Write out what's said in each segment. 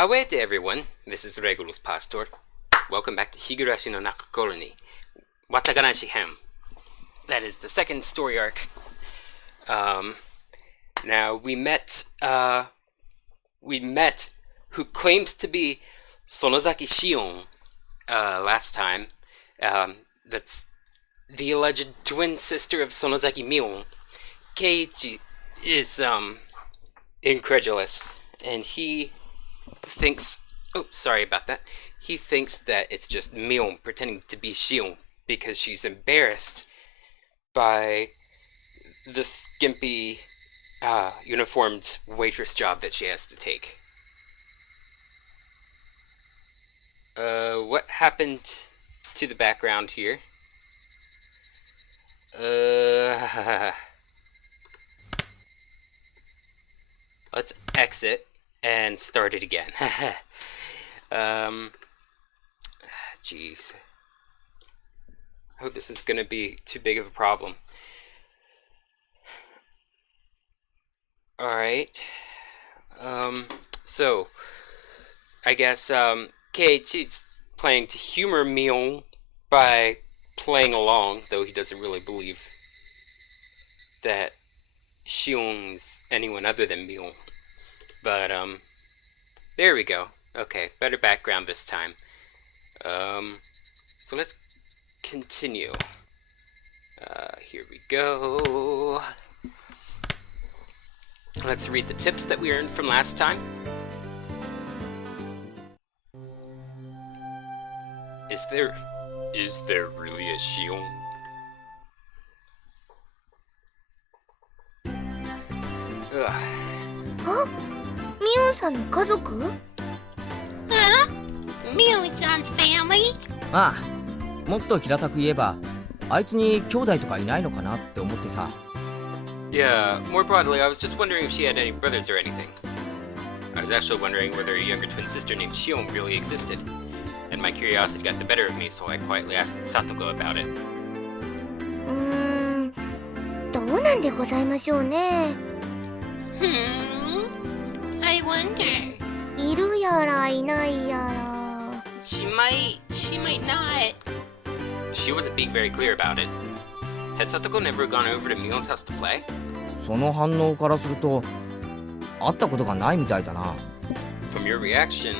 Away everyone, this is Regulus Pastor. Welcome back to Higurashi no Naku Koro ni Watanagashi-hen. That is the second story arc. Now we met who claims to be Sonozaki Shion last time. That's the alleged twin sister of Sonozaki Mion. Keiichi is incredulous, and he thinks, sorry about that. He thinks that it's just Mion pretending to be Shion because she's embarrassed by the skimpy uniformed waitress job that she has to take. What happened to the background here? Let's exit and start it again. Jeez. I hope this is gonna be too big of a problem. Alright. So I guess Keiichi's planning to humor Mion by playing along, though he doesn't really believe that Shion's anyone other than Mion. But there we go. Okay, better background this time. So let's continue. Here we go. Let's read the tips that we earned from last time. Is there really a Shion? Huh? Mion-san の家族? Huh? Mion-san's family? ああ、もっと平たく言えば、あいつに兄弟とかいないのかなって思ってさ。Yeah, more broadly, I was just wondering if she had any brothers or anything. I was actually wondering whether a younger twin sister named Shion really existed. And my curiosity got the better of me, so I quietly asked Satoko about it. どうなんでございましょうね。I wonder. いるやらいないやら。She might not. She wasn't being very clear about it. Had Satoko never gone over to Mion's house to play? その反応からすると、会ったことがないみたいだな。From your reaction,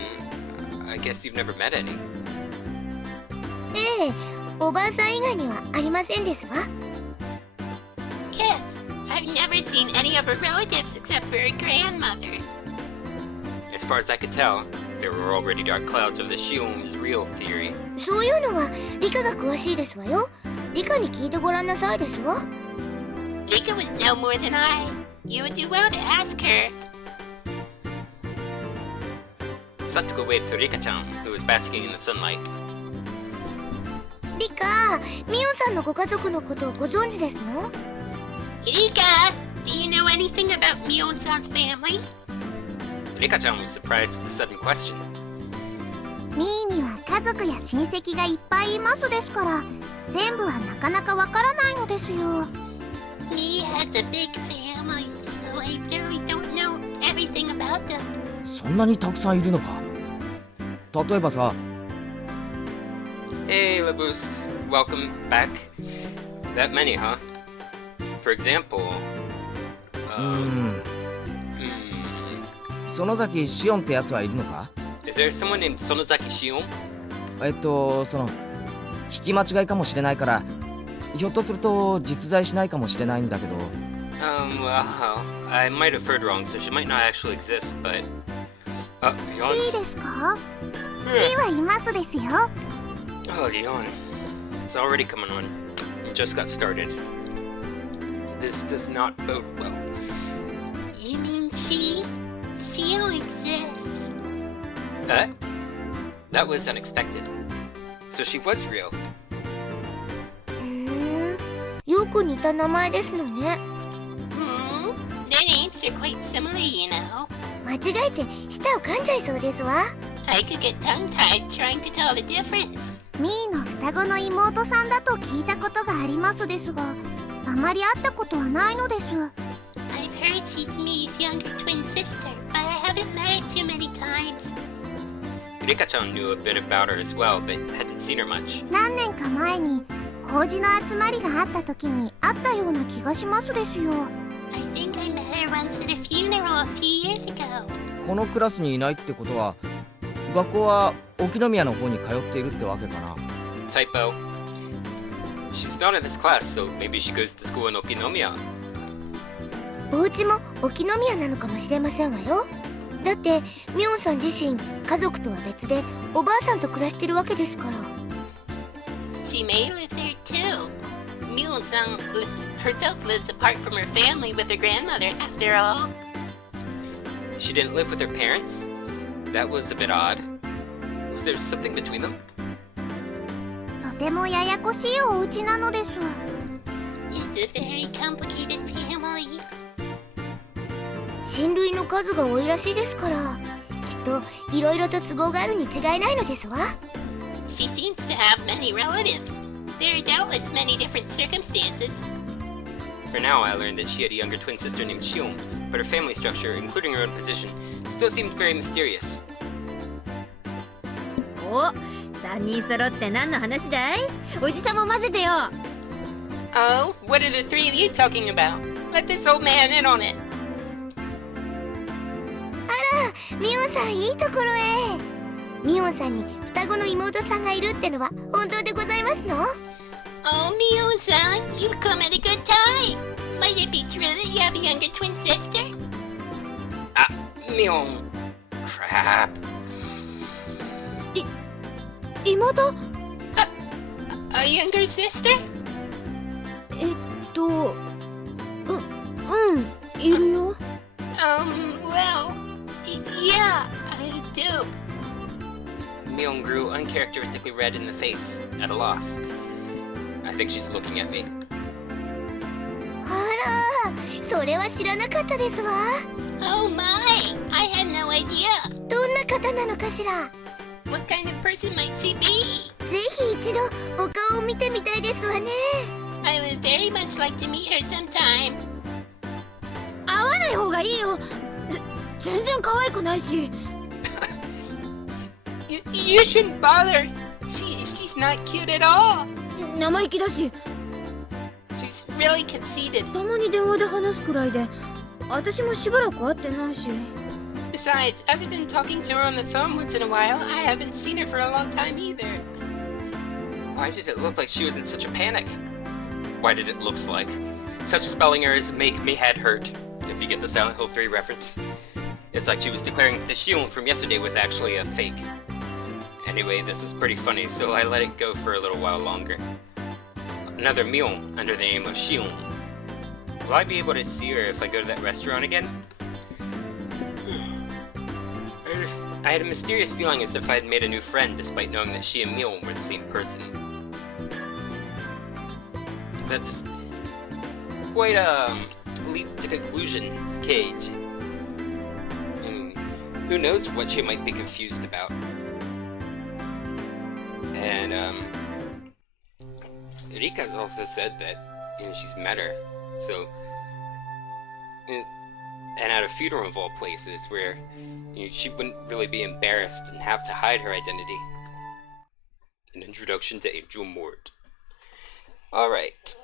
I guess you've never met any. ええ、おばあさん以外にはありませんですわ。Yes, I've never seen any of her relatives except for her grandmother. As far as I could tell, there were already dark clouds of the Shion's real theory. そういうのはリカが詳しいですわよ。リカに聞いてごらんなさいですわ。Rika would know more than I. You would do well to ask her. Satoko waved to Rika-chan, who was basking in the sunlight. リカ、ミオンさんのご家族のことをご存知ですの？ Rika, do you know anything about Mion-san's family? Rika-chan was surprised at the sudden question. ミーには家族や親戚がいっぱいいますですから、全部はなかなかわからないのですよ。Me has a big family, so I really don't know everything about them. そんなにたくさんいるのか。例えばさ。Hey, LaBoost. Welcome back. That many, huh? For example... 園崎シオンってやつはいるのか？ Is there someone named Sonozaki Shion? 聞き間違いかもしれないから、ひょっとすると実在しないかもしれないんだけど。Well, I might have heard wrong, so she might not actually exist, but... Leon's... C ですか？ C はいますですよ。Oh, Leon. It's already coming on. It just got started. This does not bode well. You mean she? Shion exists. That was unexpected. So she was real. よく似た名前ですのね。Their names are quite similar, you know. 間違えて舌を噛んじゃいそうですわ。I could get tongue-tied trying to tell the difference. ミーの双子の妹さんだと聞いたことがありますですが、あまり会ったことはないのです。I've heard she's Mii's younger twin sister, but I haven't met her too many times. Rika-chan knew a bit about her as well, but hadn't seen her much. 何年か前に法事の集まりがあった時に会ったような気がしますですよ。 I think I met her once at a funeral a few years ago. このクラスにいないってことは学校は沖宮の方に通っているってわけかな。 Typo. She's not in this class, so maybe she goes to school in Okinomiya. お家も沖宮なのかもしれませんわよ。だってミョンさん自身家族とは別でおばあさんと暮らしてるわけですから。 She may live there too. Mion-san herself lives apart from her family with her grandmother, after all. She didn't live with her parents? That was a bit odd. Was there something between them? とてもややこしいお家なのです。 It's a very complicated family. 親類の数が多いらしいですから、きっといろいろと都合があるに違いないのですわ。 She seems to have many relatives. There are doubtless many different circumstances. For now, I learned that she had a younger twin sister named Shion, but her family structure, including her own position, still seemed very mysterious. お、3人揃って何の話だい？おじさんも混ぜてよ。 Oh, what are the three of you talking about? Let this old man in on it. ミオンさんいいところへ。ミオンさんに双子の妹さんがいるってのは本当でございますの？ Oh, Mion-san, you've come at a good time. Might it be true that you have a younger twin sister? Ah, Mion. Crap. 妹？ A younger sister? いるよ。Well, yeah, I do. Mion grew uncharacteristically red in the face, at a loss. I think she's looking at me. あら、それは知らなかったですわ。 Oh my, I had no idea. どんな方なのかしら。 What kind of person might she be? ぜひ一度お顔を見てみたいですわね。 I would very much like to meet her sometime. 会わない方がいいよ。全然可愛くないし。You shouldn't bother. She's not cute at all. 生意気だし、 She's really conceited. たまに電話で話すくらいで、私もしばらく会ってないし。 Besides, other than talking to her on the phone once in a while, I haven't seen her for a long time either. Why did it look like she was in such a panic? Why did it look like? Such spelling errors make me head hurt, if you get the Silent Hill 3 reference. It's like she was declaring that the Shion from yesterday was actually a fake. Anyway, this is pretty funny, so I let it go for a little while longer. Another Mion under the name of Shion. Will I be able to see her if I go to that restaurant again? I had a mysterious feeling as if I had made a new friend despite knowing that she and Mion were the same person. That's quite a leap to conclusion, Cage. Who knows what she might be confused about. And, Rika's also said that, she's met her, so... And at a funeral of all places, where she wouldn't really be embarrassed and have to hide her identity. An introduction to Angel Mort. Alright.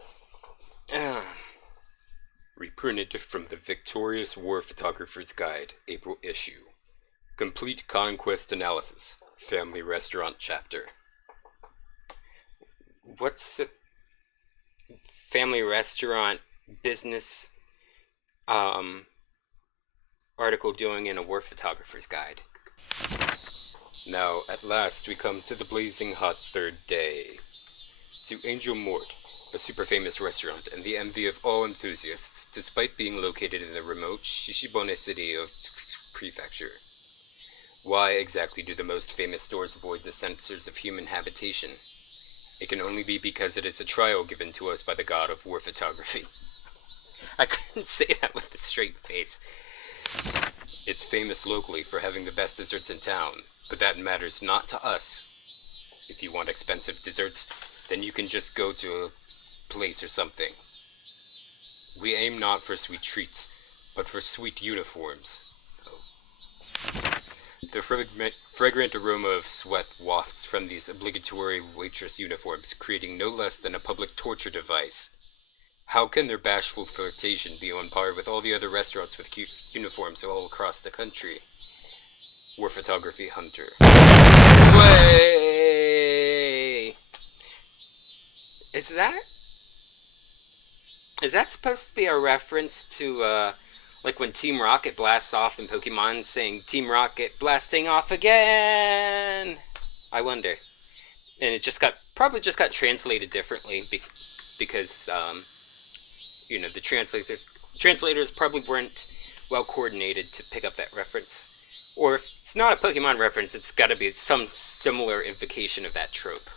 Reprinted from the Victorious War Photographer's Guide, April issue. Complete Conquest Analysis, Family Restaurant Chapter. What's a family restaurant business article doing in a war photographer's guide? Now, at last, we come to the blazing hot third day. To Angel Mort, a super famous restaurant and the envy of all enthusiasts, despite being located in the remote Shishibone city of Prefecture. Why exactly do the most famous stores avoid the censors of human habitation? It can only be because it is a trial given to us by the god of war photography. I couldn't say that with a straight face. It's famous locally for having the best desserts in town, but that matters not to us. If you want expensive desserts, then you can just go to a place or something. We aim not for sweet treats, but for sweet uniforms. The fragrant aroma of sweat wafts from these obligatory waitress uniforms, creating no less than a public torture device. How can their bashful flirtation be on par with all the other restaurants with cute uniforms all across the country? War photography hunter. Way! Is that supposed to be a reference to, like when Team Rocket blasts off in Pokemon, saying, "Team Rocket blasting off again"? I wonder. And it probably just got translated differently, because, the translators probably weren't well coordinated to pick up that reference. Or if it's not a Pokemon reference, it's gotta be some similar invocation of that trope.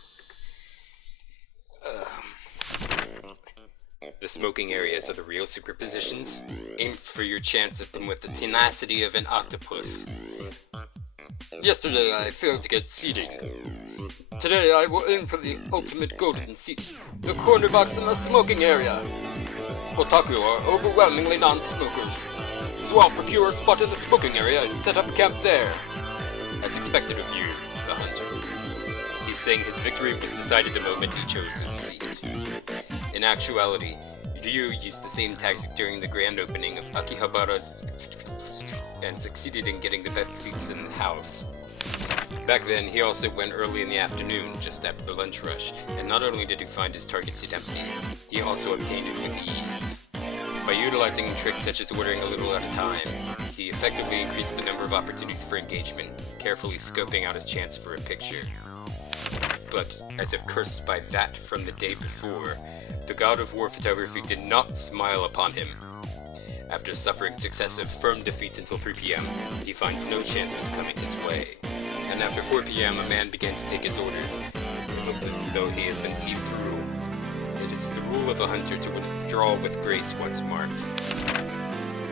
The smoking areas are the real superpositions. Aim for your chance at them with the tenacity of an octopus. Yesterday I failed to get seating. Today I will aim for the ultimate golden seat, the corner box in the smoking area. Otaku are overwhelmingly non-smokers, so I'll procure a spot in the smoking area and set up camp there. As expected of you, the hunter. He's saying his victory was decided the moment he chose his seat. In actuality, Ryu used the same tactic during the grand opening of Akihabara's and succeeded in getting the best seats in the house. Back then, he also went early in the afternoon, just after the lunch rush, and not only did he find his target seat empty, he also obtained it with ease. By utilizing tricks such as ordering a little at a time, he effectively increased the number of opportunities for engagement, carefully scoping out his chance for a picture. But, as if cursed by that from the day before, the god of war photography did not smile upon him. After suffering successive firm defeats until 3 p.m., he finds no chances coming his way. And after 4 p.m., a man began to take his orders. It looks as though he has been seen through. It is the rule of a hunter to withdraw with grace once marked.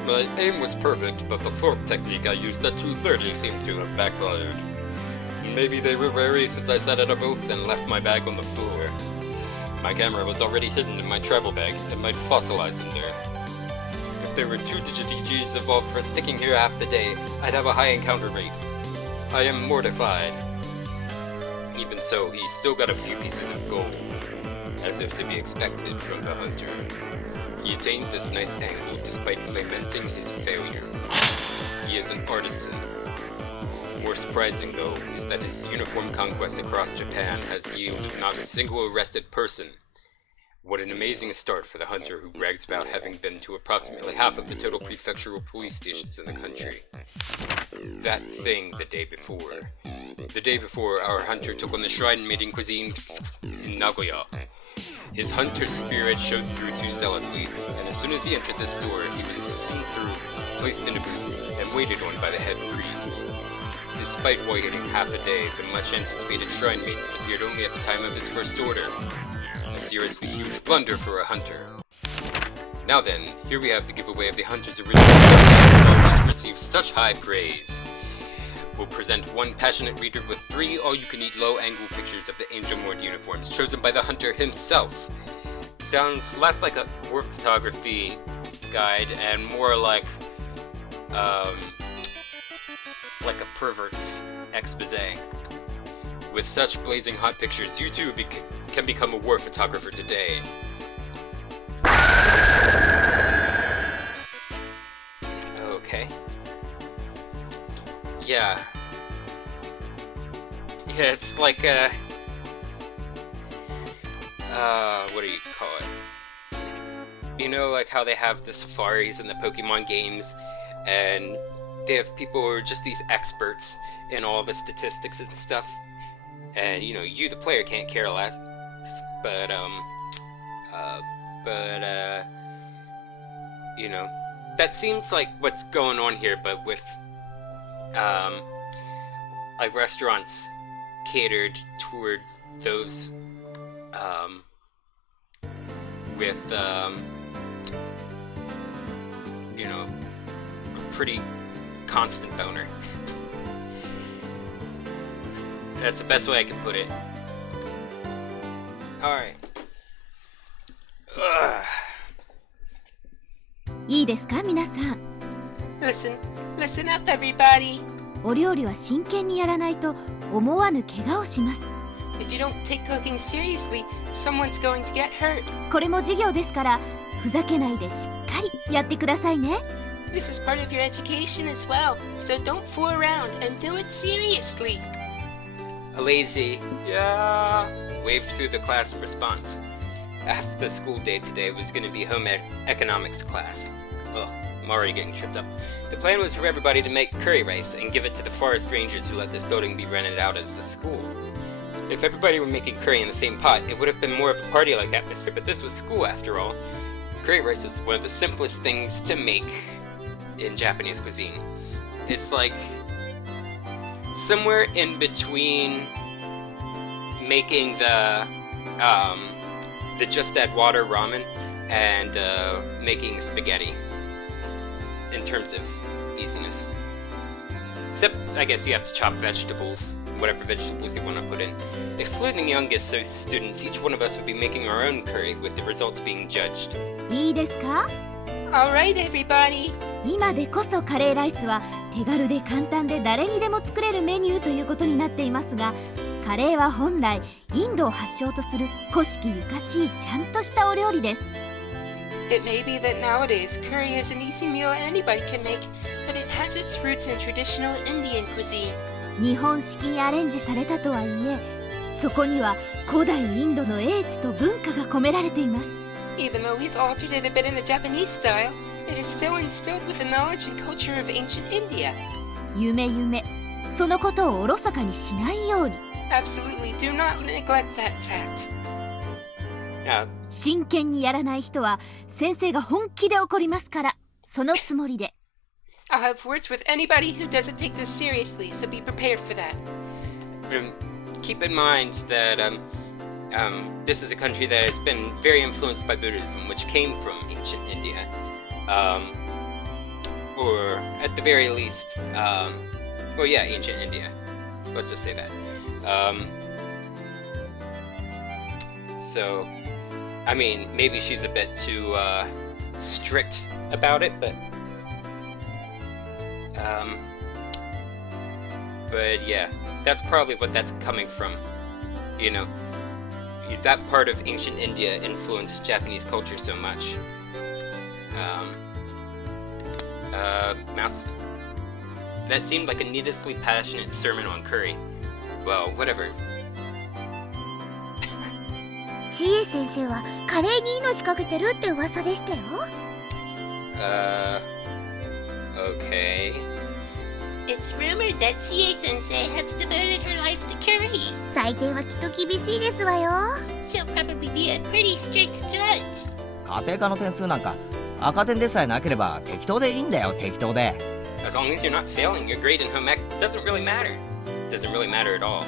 My aim was perfect, but the fourth technique I used at 2:30 seemed to have backfired. Maybe they were wary since I sat at a booth and left my bag on the floor. My camera was already hidden in my travel bag and might fossilize in there. If there were 2 Digidgis involved for sticking here half the day, I'd have a high encounter rate. I am mortified. Even so, he still got a few pieces of gold, as if to be expected from the hunter. He attained this nice angle despite lamenting his failure. He is an artisan. More surprising, though, is that his uniform conquest across Japan has yielded not a single arrested person. What an amazing start for the hunter who brags about having been to approximately half of the total prefectural police stations in the country. That thing the day before. The day before, our hunter took on the shrine maiden cuisine in Nagoya. His hunter's spirit showed through too zealously, and as soon as he entered the store, he was seen through, placed in a booth, and waited on by the head priest. Despite waiting half a day, the much-anticipated shrine maidens appeared only at the time of his first order. A seriously huge blunder for a hunter. Now then, here we have the giveaway of the hunter's original photographs that always receive such high praise. We'll present one passionate reader with 3 all-you-can-eat low-angle pictures of the angel-mourned uniforms chosen by the hunter himself. Sounds less like a war photography guide and more like a pervert's exposé. With such blazing hot pictures, you too can become a war photographer today. Okay. Yeah, it's like what do you call it? You know, like how they have the safaris in the Pokemon games, and they have people who are just these experts in all the statistics and stuff, and you the player can't care less, but that seems like what's going on here, but with like restaurants catered toward those with a pretty constant boner. That's the best way I can put it. Alright. いいですか皆さん。 Listen up, everybody. お料理は真剣にやらないと思わぬ怪我をします。 If you don't take cooking seriously, someone's going to get hurt. これも授業ですから、ふざけないでしっかりやってくださいね。 This is part of your education as well, so don't fool around and do it seriously. A lazy, yeah, waved through the class in response. Half the school day today was going to be home economics class. Ugh, I'm already getting tripped up. The plan was for everybody to make curry rice and give it to the forest rangers who let this building be rented out as a school. If everybody were making curry in the same pot, it would have been more of a party-like atmosphere, but this was school after all. Curry rice is one of the simplest things to make in Japanese cuisine. It's like somewhere in between making the just add water ramen and making spaghetti in terms of easiness. Except, I guess you have to chop vegetables, whatever vegetables you want to put in. Excluding the youngest students, each one of us would be making our own curry, with the results being judged. いいですか？ Alright, everybody. 今でこそカレーライスは手軽で簡単で誰にでも作れるメニューということになっていますが、カレーは本来インドを発祥とする古式ゆかしいちゃんとしたお料理です。 It may be that nowadays curry is an easy meal anybody can make, but it has its roots in traditional Indian cuisine. 日本式にアレンジされたとはいえ、そこには古代インドの英知と文化が込められています。 Even though we've altered it a bit in the Japanese style, it is still instilled with the knowledge and culture of ancient India. 夢そのことをおろそかにしないように。 Absolutely, do not neglect that fact. 真剣にやらない人は先生が本気で怒りますから、そのつもりで。 I'll have words with anybody who doesn't take this seriously, so be prepared for that. Keep in mind that this is a country that has been very influenced by Buddhism, which came from ancient India. Or at the very least, ancient India. Let's just say that. So, I mean, maybe she's a bit too strict about it, but yeah, that's probably what that's coming from. You know, that part of ancient India influenced Japanese culture so much. Mouse. That seemed like a needlessly passionate sermon on curry. Well, whatever. 知恵先生はカレーに命かけてるって噂でしたよ。Okay. It's rumored that Chie-sensei has devoted her life to curry. 採点はきっと厳しいですわよ。 She'll probably be a pretty strict judge. 家庭科の点数なんか赤点でさえなければ適当でいいんだよ、適当で。 As long as you're not failing, your grade in home ec doesn't really matter. Doesn't really matter at all.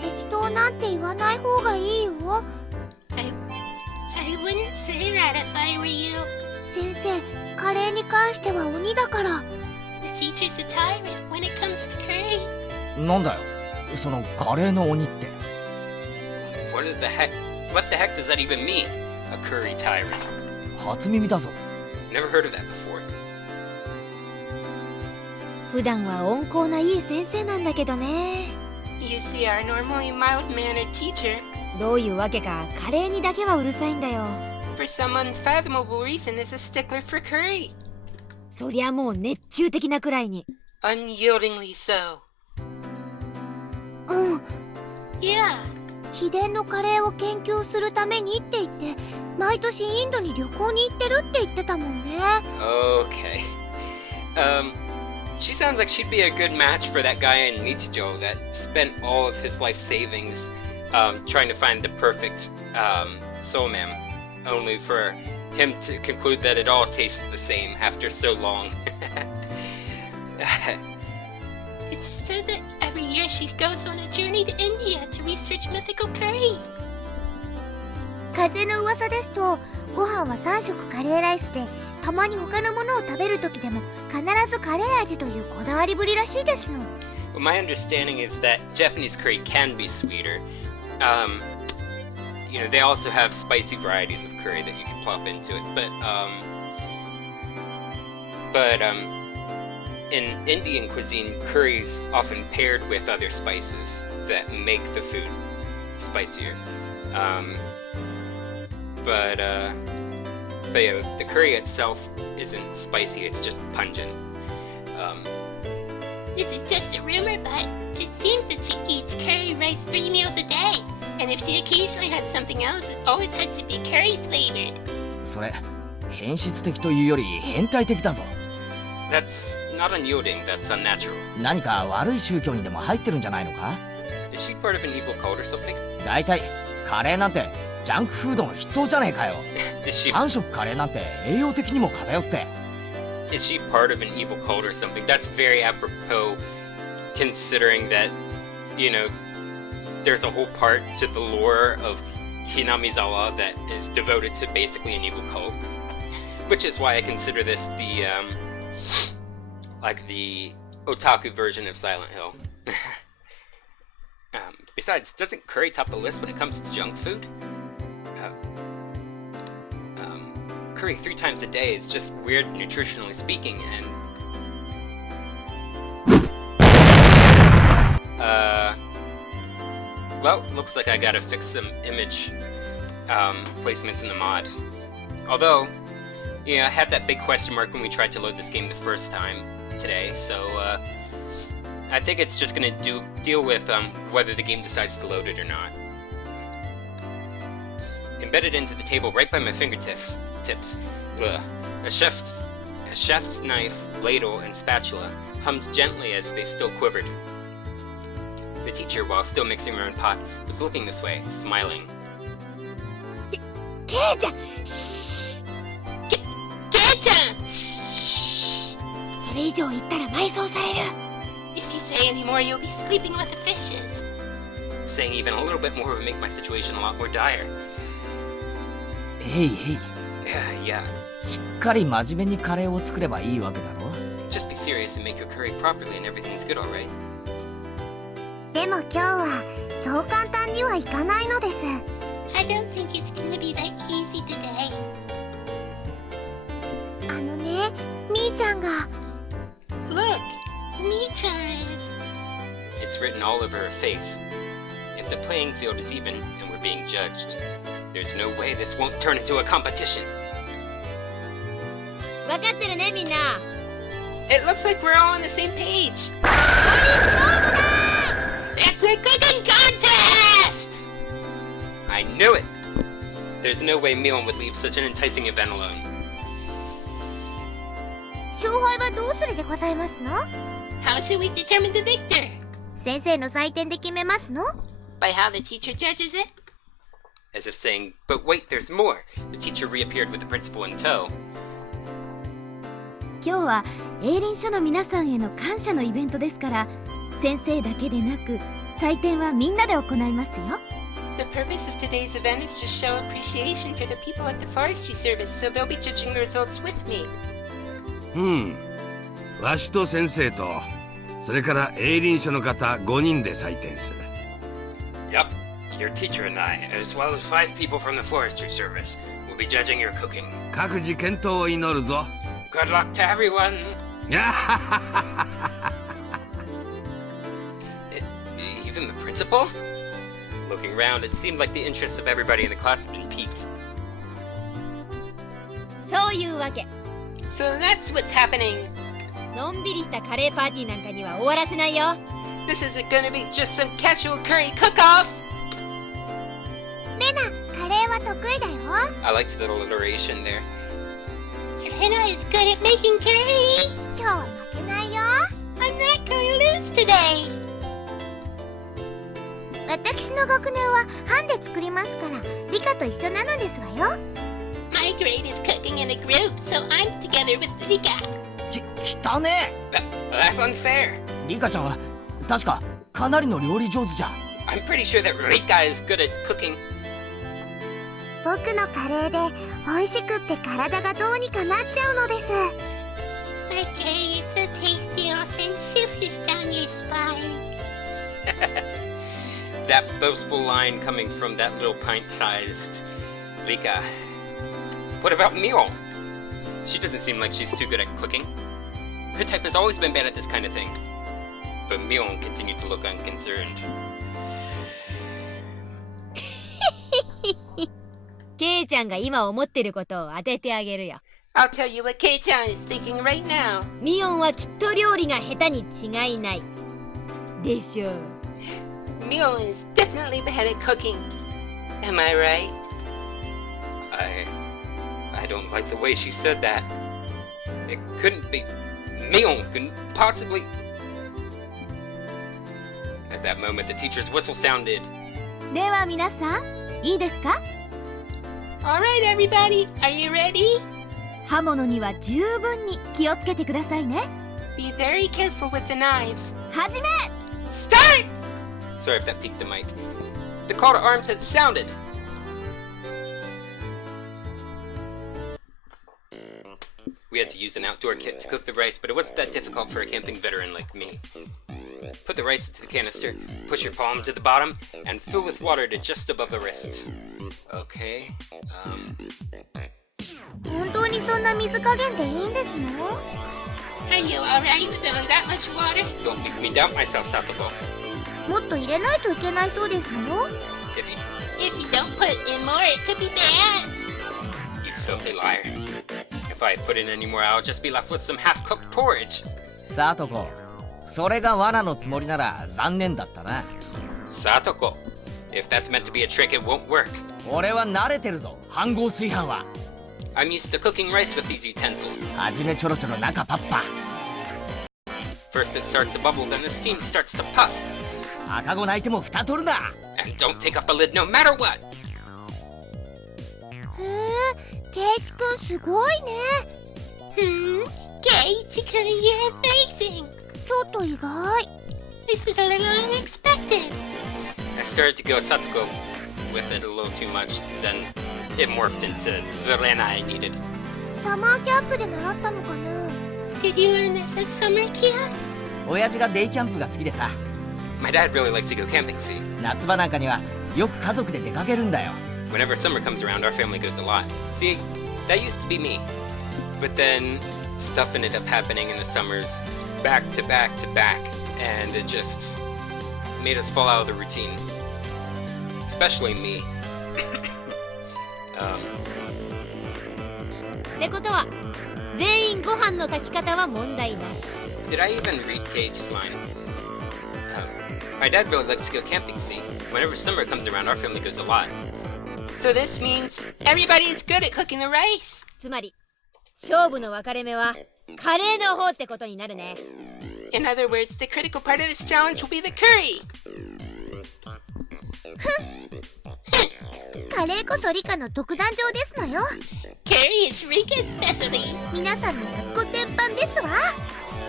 適当なんて言わない方がいいよ。 I wouldn't say that if I were you. 先生、カレーに関しては鬼だから。 The teacher's a tyrant when it comes to curry. なんだよ、そのカレーの鬼って。 What the heck does that even mean? A curry tyrant. 初耳だぞ。 Never heard of that before. 普段は温厚ないい先生なんだけどね。 You see, our normally mild-mannered teacher, どういうわけかカレーにだけはうるさいんだよ。 for some unfathomable reason, is a stickler for curry. そりゃもう熱中的なくらいに。 Unyieldingly so. うん。Yeah. 秘伝のカレーを研究するためにって言って毎年インドに旅行に行ってるって言ってたもんね。 Okay. She sounds like she'd be a good match for that guy in Nichijou that spent all of his life savings trying to find the perfect soul man, only for him to conclude that it all tastes the same after so long. It's said that every year she goes on a journey to India to research mythical curry. 風の噂ですとご飯は3食カレーライスでたまに他のものを食べる時でも必ずカレー味というこだわりぶりらしいですの。 Well, my understanding is that Japanese curry can be sweeter. You know, they also have spicy varieties of curry that you can plop into it, but in Indian cuisine, curry's often paired with other spices that make the food spicier. But yeah, the curry itself isn't spicy, it's just pungent. This is just a rumor, but it seems that she eats curry rice 3 meals a day. And if she occasionally has something else, it always had to be curry flavored. それ変質的というより変態的だぞ。 That's not unyielding, that's unnatural. 何か悪い宗教にでも入ってるんじゃないのか？ Is she part of an evil cult or something? だいたいカレーなんてジャンクフードの筆頭じゃねえかよ。Is she 3食カレーなんて栄養的にも偏って。 Is she part of an evil cult or something? That's very apropos, considering that, you know, there's a whole part to the lore of Hinamizawa that is devoted to basically an evil cult. Which is why I consider this the, like the otaku version of Silent Hill. Besides, doesn't curry top the list when it comes to junk food? Curry 3 times a day is just weird nutritionally speaking, and well, looks like I gotta fix some image placements in the mod. Although, yeah, I had that big question mark when we tried to load this game the first time today, so I think it's just gonna deal with whether the game decides to load it or not. Embedded into the table right by my fingertips, a chef's knife, ladle, and spatula hummed gently as they still quivered. The teacher, while still mixing her own pot, was looking this way, smiling. ケイちゃん、シー。Get-chan! Shh! それ以上言ったら埋葬される。If you say any more, you'll be sleeping with the fishes. Saying even a little bit more would make my situation a lot more dire. へいへい。 Yeah, しっかり真面目にカレーを作ればいいわけだろ。 just be serious and make your curry properly and everything's good, alright? でも今日はそう簡単にはいかないのです。 I don't think it's gonna be that easy today. あのね、みーちゃんが。 Look, Michan is. It's written all over her face. If the playing field is even and we're being judged, there's no way this won't turn into a competition. 分かってるねみんな。 It looks like we're all on the same page. It's a cooking contest! I knew it. There's no way Mion would leave such an enticing event alone. 勝敗はどうするでございますの？ How should we determine the victor? 先生の採点で決めますの？ By how the teacher judges it? As if saying, but wait, there's more. The teacher reappeared with the principal in tow. 今日は営林署の皆さんへの感謝のイベントですから、先生だけでなく採点はみんなで行いますよ。 The purpose of today's event is to show appreciation for the people at the forestry service, so they'll be judging the results with me. わしと先生と、それから営林署の方5人で採点する。 Yup, your teacher and I, as well as 5 people from the forestry service, will be judging your cooking. 各自健闘を祈るぞ。 Good luck to everyone. Even the principal? Looking around, it seemed like the interests of everybody in the class had been piqued. そういうわけ。 So that's what's happening. のんびりしたカレーパーティーなんかには終わらせないよ。 This isn't gonna be just some casual curry cook-off. レナ、カレーは得意だよ。 I liked the alliteration there. Helena is good at making curry. 今日は負けないよ。 I'm not gonna lose today. 私の学年は班で作りますから、リカと一緒なのですわよ。 My grade is cooking in a group, so I'm together with Rika. 汚ね That's unfair. え。リカちゃんは確かかなりの料理上手じゃ。 I'm pretty sure that Rika is good at cooking. 僕のカレーで美味しくって体がどうにかなっちゃうのです。 My curry is so tasty, it'll send shivers down your spine. That boastful line coming from that little pint-sized Rika. What about Mion? She doesn't seem like she's too good at cooking. Her type has always been bad at this kind of thing. But Mion continued to look unconcerned. ケイちゃんが今思ってることを当ててあげるよ。I'll tell you what Kei-chan is thinking right now. ミオンはきっと料理が下手に違いない。でしょう。Mion is definitely bad at cooking. Am I right? I don't like the way she said that. It couldn't be. Mion couldn't possibly. At that moment, the teacher's whistle sounded. では皆さん、いいですか？ All right, everybody. Are you ready? 刃物には十分に気をつけてくださいね。Be very careful with the knives. はじめ！ Start! Sorry if that peaked the mic. The call to arms had sounded. We had to use an outdoor kit to cook the rice, but it wasn't that difficult for a camping veteran like me. Put the rice into the canister, push your palm to the bottom, and fill with water to just above the wrist. Okay, 本当にそんな水加減でいいんですの？ Are you all right with that much water? don't make me doubt myself, Satoko. もっと入れないといけないそうですよ。 If you If you don't put in more, it could be bad. You filthy liar. If I put in any more, I'll just be left with some half-cooked porridge. さとこ、それが罠のつもりなら残念だったな。 Satoko, if that's meant to be a trick, it won't work. 俺は慣れてるぞ、飯盒炊飯は。 I'm used to cooking rice with these utensils. はじめちょろちょろ中パッパ。 First it starts to bubble, then the steam starts to puff. 赤子泣いても蓋取るな。 And don't take off the lid no matter what. へえ、ケイチくんすごいね。Keiichi-kun, you're amazing. ちょっと意外。This is a little unexpected. I started to go Satoko with it a little too much, then it morphed into the Rena I needed. サマーキャンプで習ったのかな？ Did you learn this at summer camp? 親父がデイキャンプが好きでさ、 My dad really likes to go camping, see. 夏場なんかにはよく家族で出かけるんだよ。 Whenever summer comes around, our family goes a lot. See, that used to be me. But then stuff ended up happening in the summers, back to back to back, and it just made us fall out of the routine. Especially me. ってことは、全員ご飯の炊き方は問題なし。 Did I even read Cage's line? My dad really likes to go camping, see. Whenever summer comes around, our family goes a lot. So this means everybody is good at cooking the rice. つまり、勝負の分かれ目はカレーの方ってことになるね。In other words, the critical part of this challenge will be the curry. カレーこそリカの独壇場ですのよ。 Curry is Rika's specialty. 皆さんの学校全般ですわ。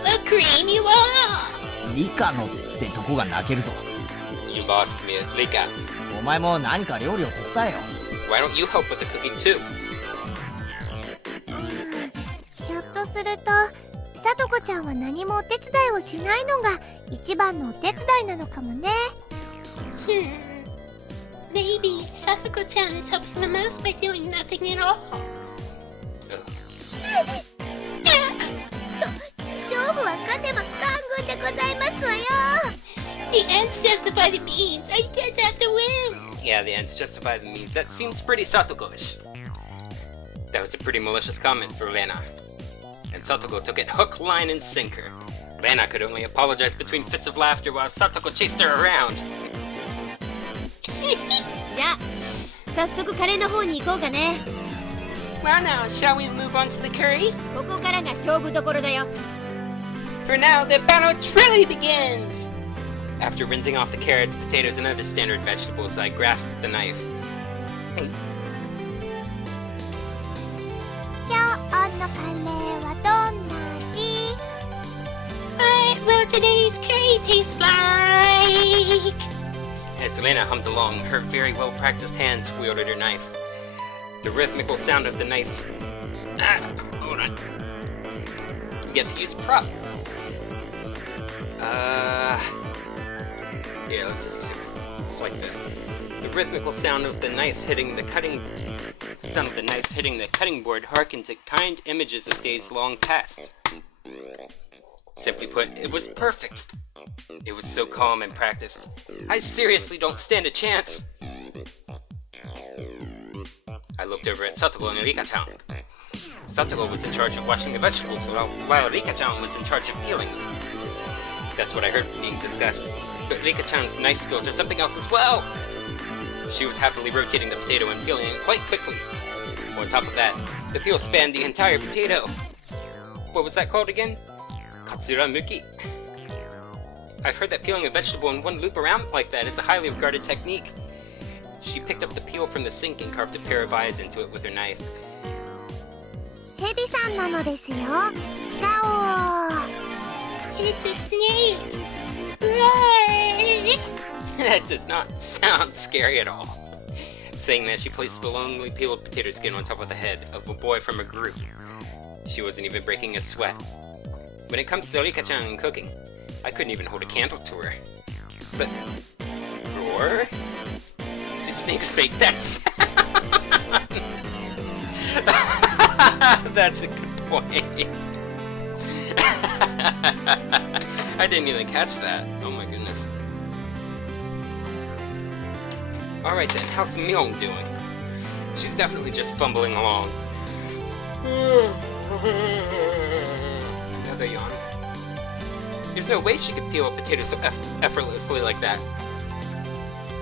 We'll cream you all. リカのってとこが泣けるぞ。 You lost me at Rika's. お前も何か料理を手伝えよ。 Why don't you help with the cooking too? ひょっとするとさとこちゃんは何もお手伝いをしないのが一番のお手伝いなのかもね。Maybe Satoko-chan is helping the most by doing nothing at all. 勝負は勝てば官軍でございますわよ。 The ends justify the means. I just have to win. Yeah, the ends justify the means. That seems pretty Satoko-ish. That was a pretty malicious comment for Rena. And Satoko took it hook, line, and sinker. Rena could only apologize between fits of laughter while Satoko chased her around. じゃあ、早速カレーの方に行こうかね。 Well now, shall we move on to the curry? ここからが勝負どころだよ。 For now, the battle truly begins. After rinsing off the carrots, potatoes, and other standard vegetables, I grasped the knife. 今日のカレーはどんな味？ What will today's curry taste like? As Selena hummed along, her very well-practiced hands wielded her knife. The rhythmical sound of the knife... hold on. You get to use a prop. Yeah, let's just use it like this. The rhythmical sound of the knife hitting the cutting... sound of the knife hitting the cutting board harkened to kind images of days long past. Simply put, it was perfect. It was so calm and practiced. I seriously don't stand a chance. I looked over at Satoko and Rika-chan. Satoko was in charge of washing the vegetables while Rika-chan was in charge of peeling them. That's what I heard being discussed. But Rika-chan's knife skills are something else as well. She was happily rotating the potato and peeling it quite quickly. On top of that, the peel spanned the entire potato. What was that called again? Katsuramuki. I've heard that peeling a vegetable in one loop around like that is a highly regarded technique. She picked up the peel from the sink and carved a pair of eyes into it with her knife. ヘビさんなのですよ。ガオー。 It's a snake. That does not sound scary at all. Saying that, she placed the lonely peeled potato skin on top of the head of a boy from her group. She wasn't even breaking a sweat. When it comes to Rika-chan and cooking, I couldn't even hold a candle to her. But roar? Do snakes make that sound? That's a good point. I didn't even catch that. Oh my goodness. Alright then, how's Mion doing? She's definitely just fumbling along. Another yawn. There's no way she could peel a potato so effortlessly like that.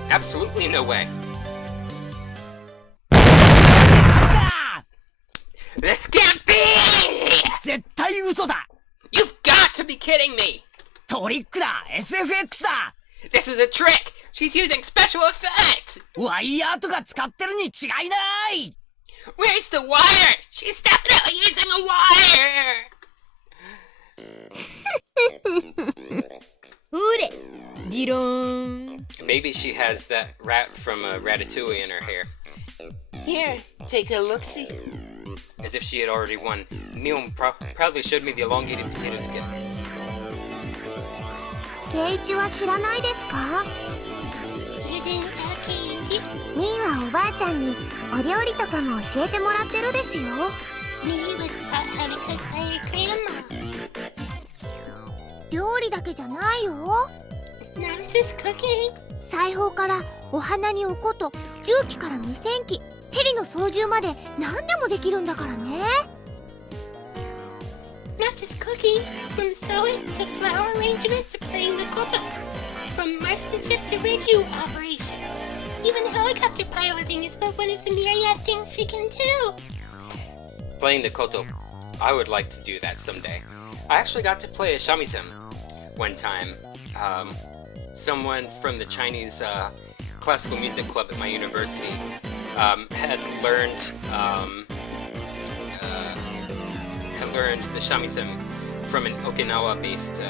Absolutely no way. This can't be! 絶対嘘だ You've got to be kidding me! トリックだ SFX だ This is a trick! She's using special effects! ワイヤーとか使ってるに違いない Where's the wire? She's definitely using a wire! ほれビローン Maybe she has that rat from Ratatouille in her hair. Here, take a look-see. As if she had already won, Mion proudly showed me the elongated potato skin. ケイチは知らないですか？ You didn't okay, ミーはおばあちゃんにお料理とかも教えてもらってるですよ。 Me was taught how to cook by your grandma. 料理だけじゃないよ。 Not just cooking. 裁縫からお花におこと重機から無線機ヘリの操縦まで何でもできるんだからね。 Not just cooking. From sewing to flower arrangement to playing the koto. From marksmanship to radio operation. Even helicopter piloting is but one of the myriad things she can do. Playing the koto. I would like to do that someday. I actually got to play a shamisen one time. Someone from the Chinese classical music club at my university had learned the shamisen from an Okinawa-based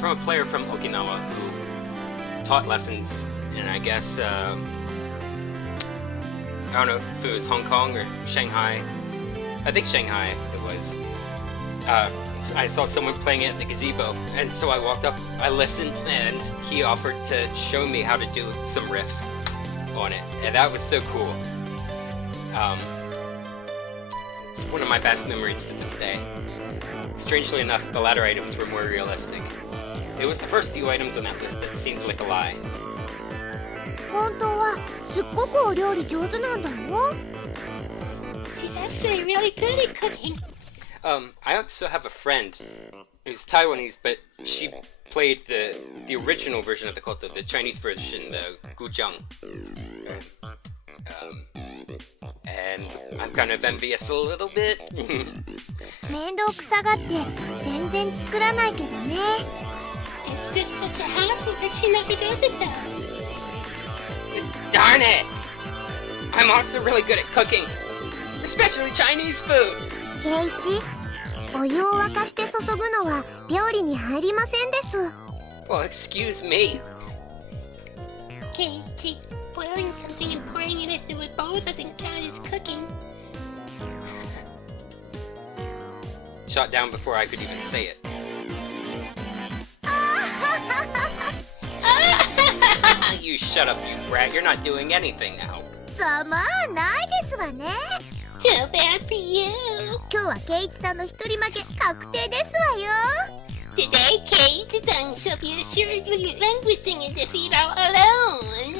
from a player from Okinawa who taught lessons in, I guess, I don't know if it was Hong Kong or Shanghai. I think Shanghai it was. I saw someone playing it at the gazebo, and so I walked up, I listened, and he offered to show me how to do some riffs on it, and that was so cool. It's one of my best memories to this day. Strangely enough, the latter items were more realistic. It was the first few items on that list that seemed like a lie. 本当はすっごくお料理上手なんだよ。 She's actually really good at cooking. I also have a friend who's Taiwanese, but she played the original version of the koto, the Chinese version, the guzheng. And I'm kind of envious a little bit. 面倒くさがって全然作らないけどね。 It's just such a hassle that she never does it though. Darn it! I'm also really good at cooking, especially Chinese food. ケイチ、お湯を沸かして注ぐのは料理に入りませんです。 Well, excuse me. Keiichi, boiling something and pouring it into a bowl doesn't count as cooking. Shot down before I could even say it. You shut up, you brat. You're not doing anything now. ざまあないですわね。Too bad for you. 今日はケイイチさんの一人負け確定ですわよ。 Today, Cage-san shall be assuredly languishing in defeat all alone.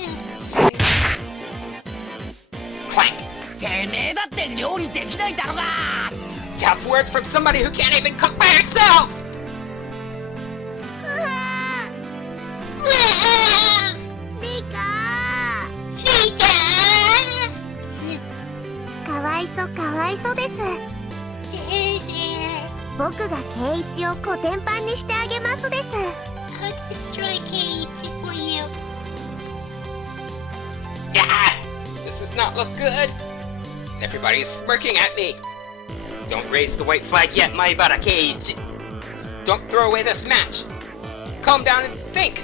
Clank! てめえだって料理できないだろが Tough words from somebody who can't even cook by herself! Rika! Rika! かわいそうです。 There. 僕がケイイチをコテンパンにしてあげますです。 I'll destroy Cage for you. Yeah! This does not look good! Everybody's smirking at me! Don't raise the white flag yet, Maibara Cage! Don't throw away this match! Calm down and think!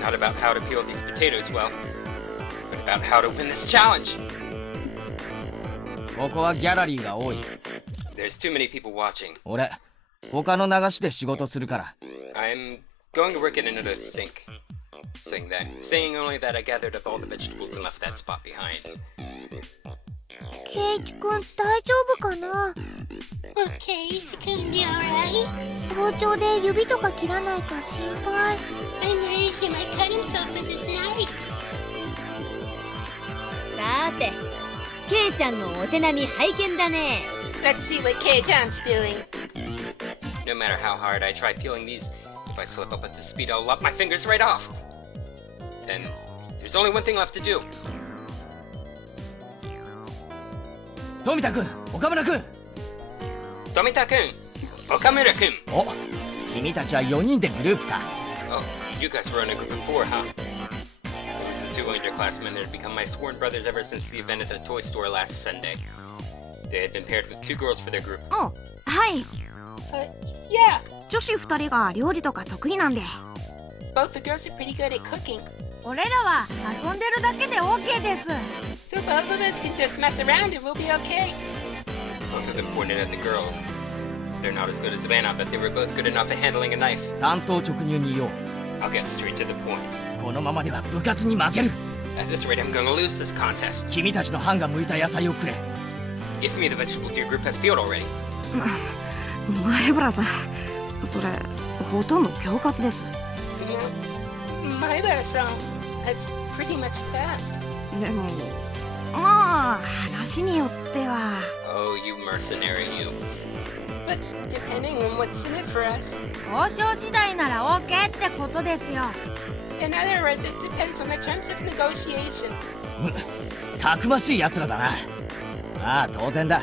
Not about how to peel these potatoes well, but about how to win this challenge! ここはギャラリーが多い There's too many people watching. 俺他の流しで仕事するから I'm going to work at another sink. Saying only that I gathered up all the vegetables and left that spot behind. ケイイチくん大丈夫かな？ Well, Cage, can be alright. 包丁で指とか切らないか心配。 I'm worried he might cut himself with his knife. さてケイちゃんのお手並み拝見だね。 Let's see what Cage-chan's doing. No matter how hard I try peeling these, if I slip up at this speed, I'll lop my fingers right off. Then there's only one thing left to do. 富田君岡村君 Tomita-kun! Okamura-kun! お君たちは4人でグループか Oh, you guys were in a group of 4, huh? It was the two underclassmen that had become my sworn brothers ever since the event at the toy store last Sunday. They had been paired with 2 girls for their group. はい Yeah, 女子2人が料理とか得意なんで both the girls are pretty good at cooking. 俺らは遊んでるだけで OK です So both of us can just mess around and we'll be okay. Both of them pointed at the girls. They're not as good as Lana, but they were both good enough at handling a knife. 単刀直入に言おう I'll get straight to the point. このままでは部活に負ける At this rate, I'm going to lose this contest. 君たちの班が向いた野菜をくれ Give me the vegetables your group has peeled already. 前原さんそれほとんど恐喝です Maibara-san, that's pretty much theft. でもまあ話によっては Oh, you mercenary, you. But depending on what's in it for us. 交渉次第なら OK ってことですよ In other words, it depends on the terms of negotiation. たくましい奴らだなああ当然だ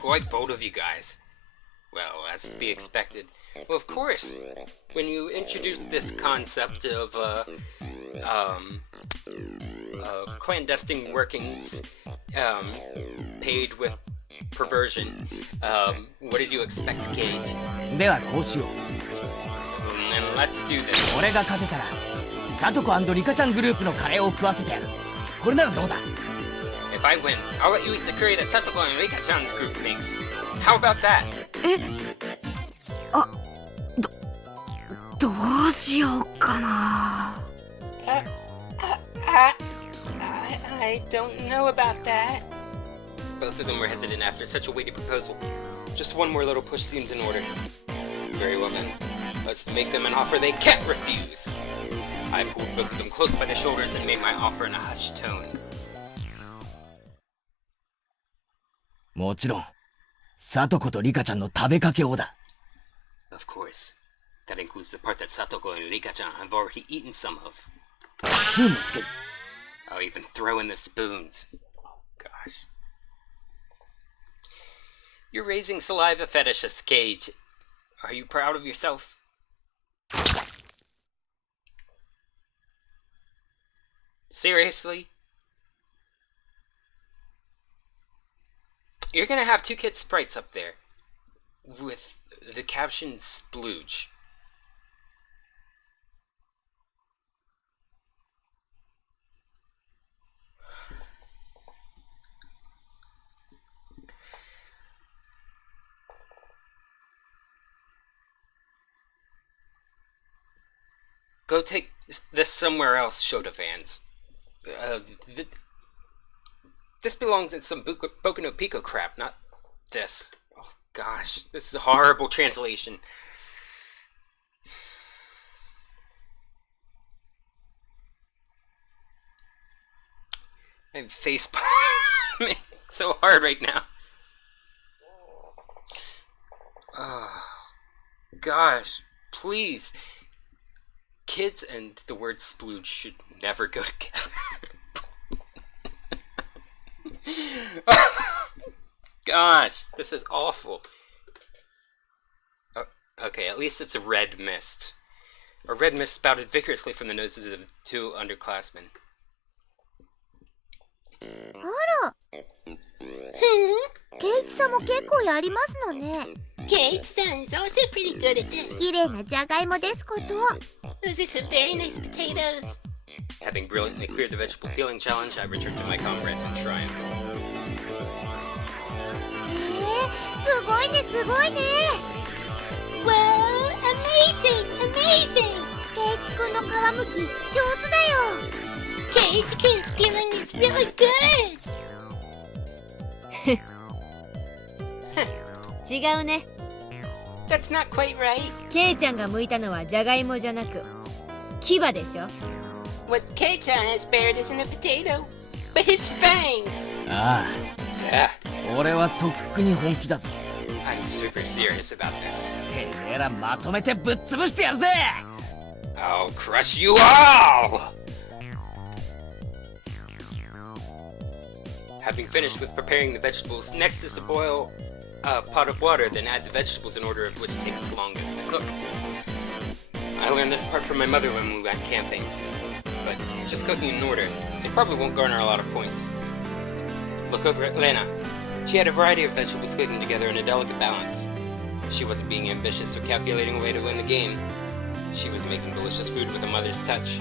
Quite bold of you guys. Well, as to be expected. Well, of course. When you introduce this concept of clandestine workings, paid with perversion, what did you expect, Cage? ではこうしよう Then let's do this. 俺が勝てたらサトコ&リカちゃんグループのカレーを食わせてやるこれならどうだ If I win, I'll let you eat the curry that Satoko and Rika-chan's group makes. How about that? どうしようかな I don't know about that. Both of them were hesitant after such a weighty proposal. Just one more little push seems in order. Very well then. Let's make them an offer they can't refuse. I pulled both of them close by the shoulders and made my offer in a hushed tone. もちろんサトコとリカちゃんの食べかけをだ Of course. That includes the part that Satoko and Rika-chan have already eaten some of. スプーンもつける I'll even throw in the spoons. Gosh. You're raising saliva fetishists, Cage. Are you proud of yourself? Seriously? You're gonna have 2 kid sprites up there with the caption splooge. Go take this somewhere else, Shota fans. This belongs in some Boku no Pico crap, not this. Oh gosh, this is a horrible translation. I'm face palming so hard right now. Oh, gosh, please. Kids and the word splooge should never go together. Oh, gosh, this is awful. Oh, okay, at least it's a red mist. A red mist spouted vigorously from the noses of the two underclassmen. あら、ケイチさんも結構やりますのね。 Kate-san is also pretty good at this. 綺麗なじゃがいもですこと。 Those are some very nice potatoes. Having brilliantly cleared the vegetable peeling challenge, I returned to my comrades in triumph. すごいねすごいね。 Whoa, amazing, amazing. ケイチくんの皮むき上手だよ。 Kate-kun's peeling is really good. 違うね。 That's not quite right. ケイちゃんが剥いたのはじゃがいもじゃなく牙でしょ。 What Kate-san has bared isn't a potato, but his fangs. あ Yeah, あ、俺はとっくに本気だぞ。 I'm super serious about this. てめえらまとめてぶっ潰してやるぜ。 I'll crush you all! Having finished with preparing the vegetables, next is to boil a pot of water, then add the vegetables in order of which takes longest to cook. I learned this part from my mother when we went camping, but just cooking in order, it probably won't garner a lot of points. Look over at Lena. She had a variety of vegetables cooking together in a delicate balance. She wasn't being ambitious or calculating a way to win the game. She was making delicious food with a mother's touch.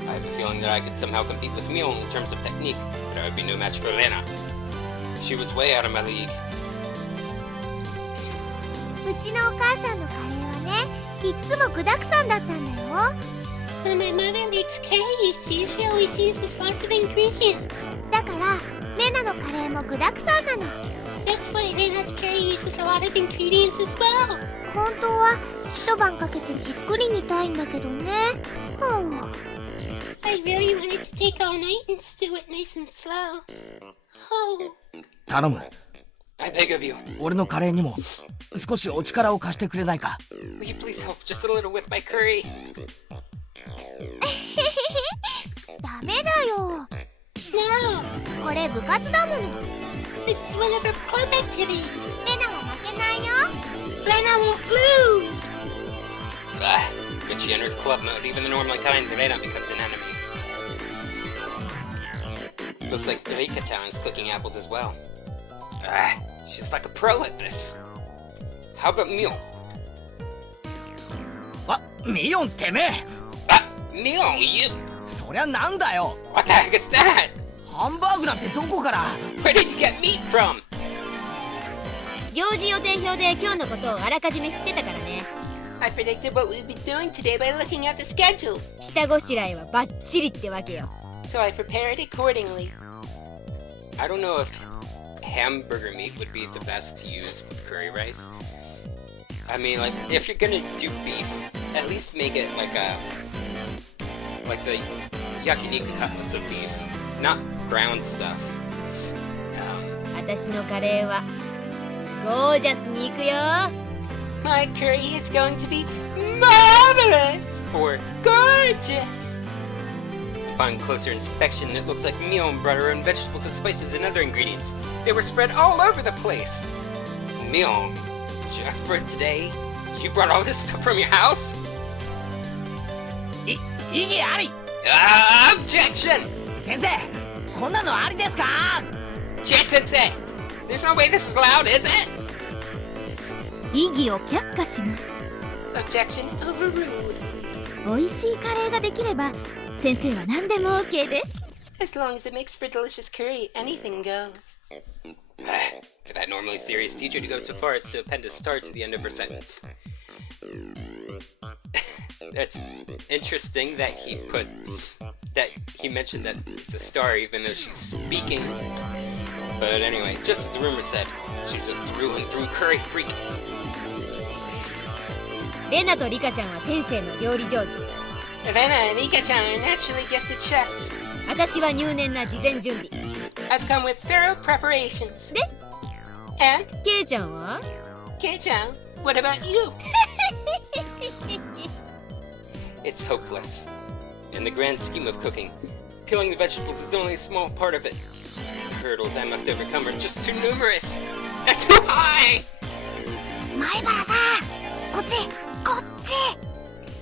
I have a feeling that I could somehow compete with Mion in terms of technique, but I would be no match for Lena. She was way out of my league. うちのお母さんのカレーはね、いっつも具沢山だったんだよ。 When my mother makes curry, you see, she always uses lots of ingredients. だからレナのカレーも具沢山なの。 That's why Lena's curry uses a lot of ingredients as well. 本当は一晩かけてじっくり煮たいんだけどね。I really wanted to take all night and stew it nice and slow. Oh. 頼む。 I beg of you, 俺のカレーにも少しお力を貸してくれないか。 will you please help just a little with my curry? ダメだよ。 No, これ部活だもの。 this is one of her club activities. レナは負けないよ。 Lena won't lose. When she enters club mode, even the normally kind Lena becomes an enemy. Looks like Rika-chan is cooking apples as well. She's like a pro at this. How about Mion? あ、ミヨンてめえ。 Mion, you! そりゃなんだよ。 What the heck is that? ハンバーグなんてどこから。 Where did you get meat from? 行事予定表で今日のことをあらかじめ知ってたからね。 I predicted what we'd be doing today by looking at the schedule, 下ごしらえはバッチリってわけよ。 so I prepared accordingly. I don't know if hamburger meat would be the best to use with curry rice. I mean, like, if you're gonna do beef, at least make it like the yakiniku cutlets of beef, not ground stuff. 私のカレーはゴージャスにいくよ。 My curry is going to be marvelous Or gorgeous. upon closer inspection, it looks like Mion brought her own vegetables and spices and other ingredients. They were spread all over the place. Mion, just for today, you brought all this stuff from your house? 異議あり。 Objection! 先生、こんなのありですか。 J-sensei! There's no way this is allowed, is it? 異議を却下します。 Objection overruled. 美味しいカレーができれば先生は何でも OK です。 As long as it makes for delicious curry, anything goes. For that normally serious teacher to go so far as to append a star to the end of her sentence. That's interesting that he mentioned that it's a star even though she's speaking. But anyway, just as the rumor said, she's a through and through curry freak. レナとリカちゃんは天性の料理上手。 Rena and Rika-chan are naturally gifted chefs. 私は入念な事前準備。 I've come with thorough preparations. で、 And, ケイちゃんは Kei-chan, what about you? It's hopeless. In the grand scheme of cooking, peeling the vegetables is only a small part of it. The hurdles I must overcome are just too numerous and too high! 前原さん、こっちこっち。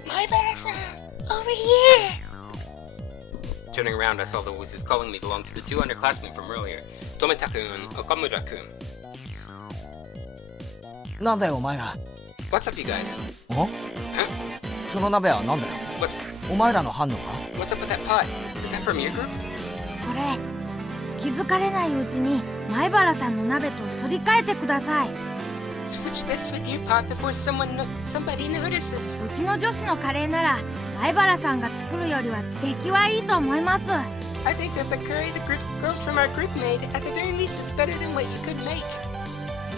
Maibara-san, over here! Turning around, I saw the voices calling me belonged to the two underclassmen from earlier, Tomita-kun and Okamura-kun. なんだよお前ら。 What's up, you guys? ん？その鍋はなんだよ。 What's お前らの班のか？ what's up with that pot? Is that from your group? これ気づかれないうちに前原さんの鍋とすり替えてください。 Switch this with your pot before somebody notices. うちの女子のカレーなら前原さんが作るよりは出来はいいと思います。 I think that the curry the girls from our group made, at the very least, is better than what you could make.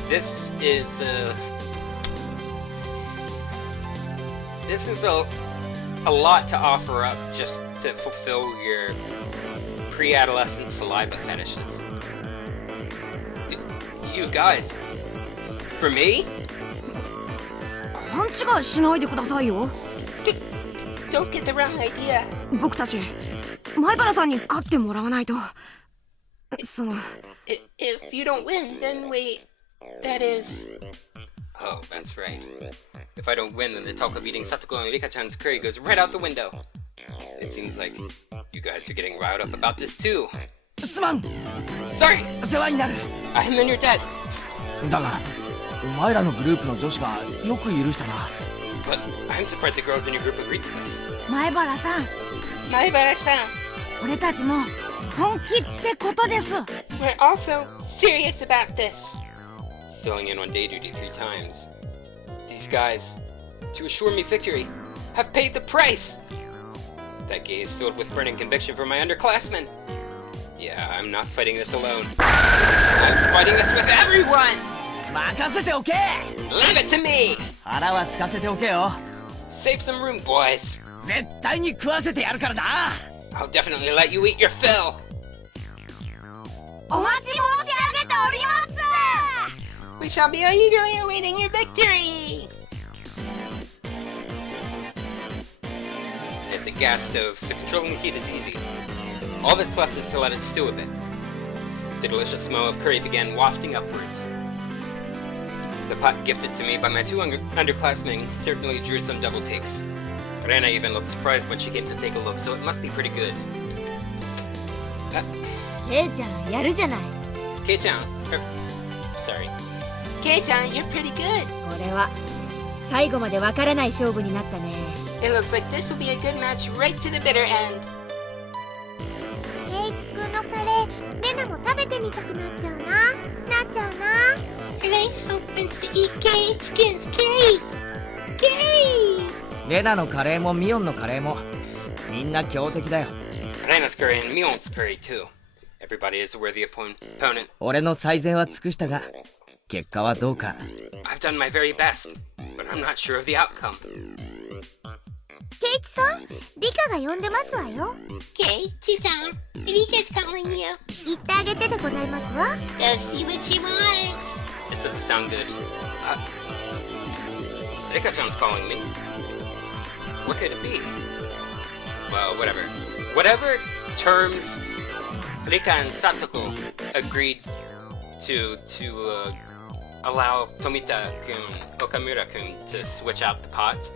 This is a lot to offer up just to fulfill your pre-adolescent saliva fetishes. You guys, for me? 勘違いしないでくださいよ。 Don't get the wrong idea. 僕たち前原さんに勝ってもらわないと。その If you don't win, then wait. That is... Oh, that's right. If I don't win, then the talk of eating Satoko and Rika-chan's curry goes right out the window. It seems like you guys are getting riled up about this too. すまん。 Sorry! 世話になる。 I'm in your debt. だがお前らのグループの女子がよく許したな。 But I'm surprised the girls in your group agreed to this. 前原さん、 Maibara-san, 俺たちも本気ってことです。 we're also serious about this. Filling in on day duty 3 times. These guys, to assure me victory, have paid the price! That gaze filled with burning conviction for my underclassmen. Yeah, I'm not fighting this alone. I'm fighting this with everyone! 任せておけ。 Leave it to me! 腹は空かせておけよ。 Save some room, boys. 絶対に食わせてやるからな。 I'll definitely let you eat your fill. お待ち申し上げております。 We shall be eagerly awaiting your victory! It's a gas stove, so controlling the heat is easy. All that's left is to let it stew a bit. The delicious smell of curry began wafting upwards. The pot gifted to me by my two underclassmen certainly drew some double takes. Rena even looked surprised when she came to take a look, so it must be pretty good. ケイちゃんやるじゃない。 Kei-chan, sorry. Kei-chan, you're pretty good. これは最後までわからない勝負になったね。 It looks like this will be a good match right to the bitter end. ケイチ君のカレー、レナも食べてみたくなっちゃうな。Elaine wants to eat Kei-skin's curry. Curry! レナのカレーもミオンのカレーもみんな強敵だよ。 Rena's curry and Mion's curry too. Everybody is a worthy opponent. 俺の最善は尽くしたが結果はどうか。 I've done my very best, but I'm not sure of the outcome. ケイチさん、リカが呼んでますわよ。 Kei-san, Rika's calling you. 言ってあげてでございますわ。 Go see what she wants. This doesn't sound good. Rika-chan's calling me. What could it be? Well, whatever. Whatever terms Rika and Satoko agreed to allow Tomita-kun, Okamura-kun to switch out the pots,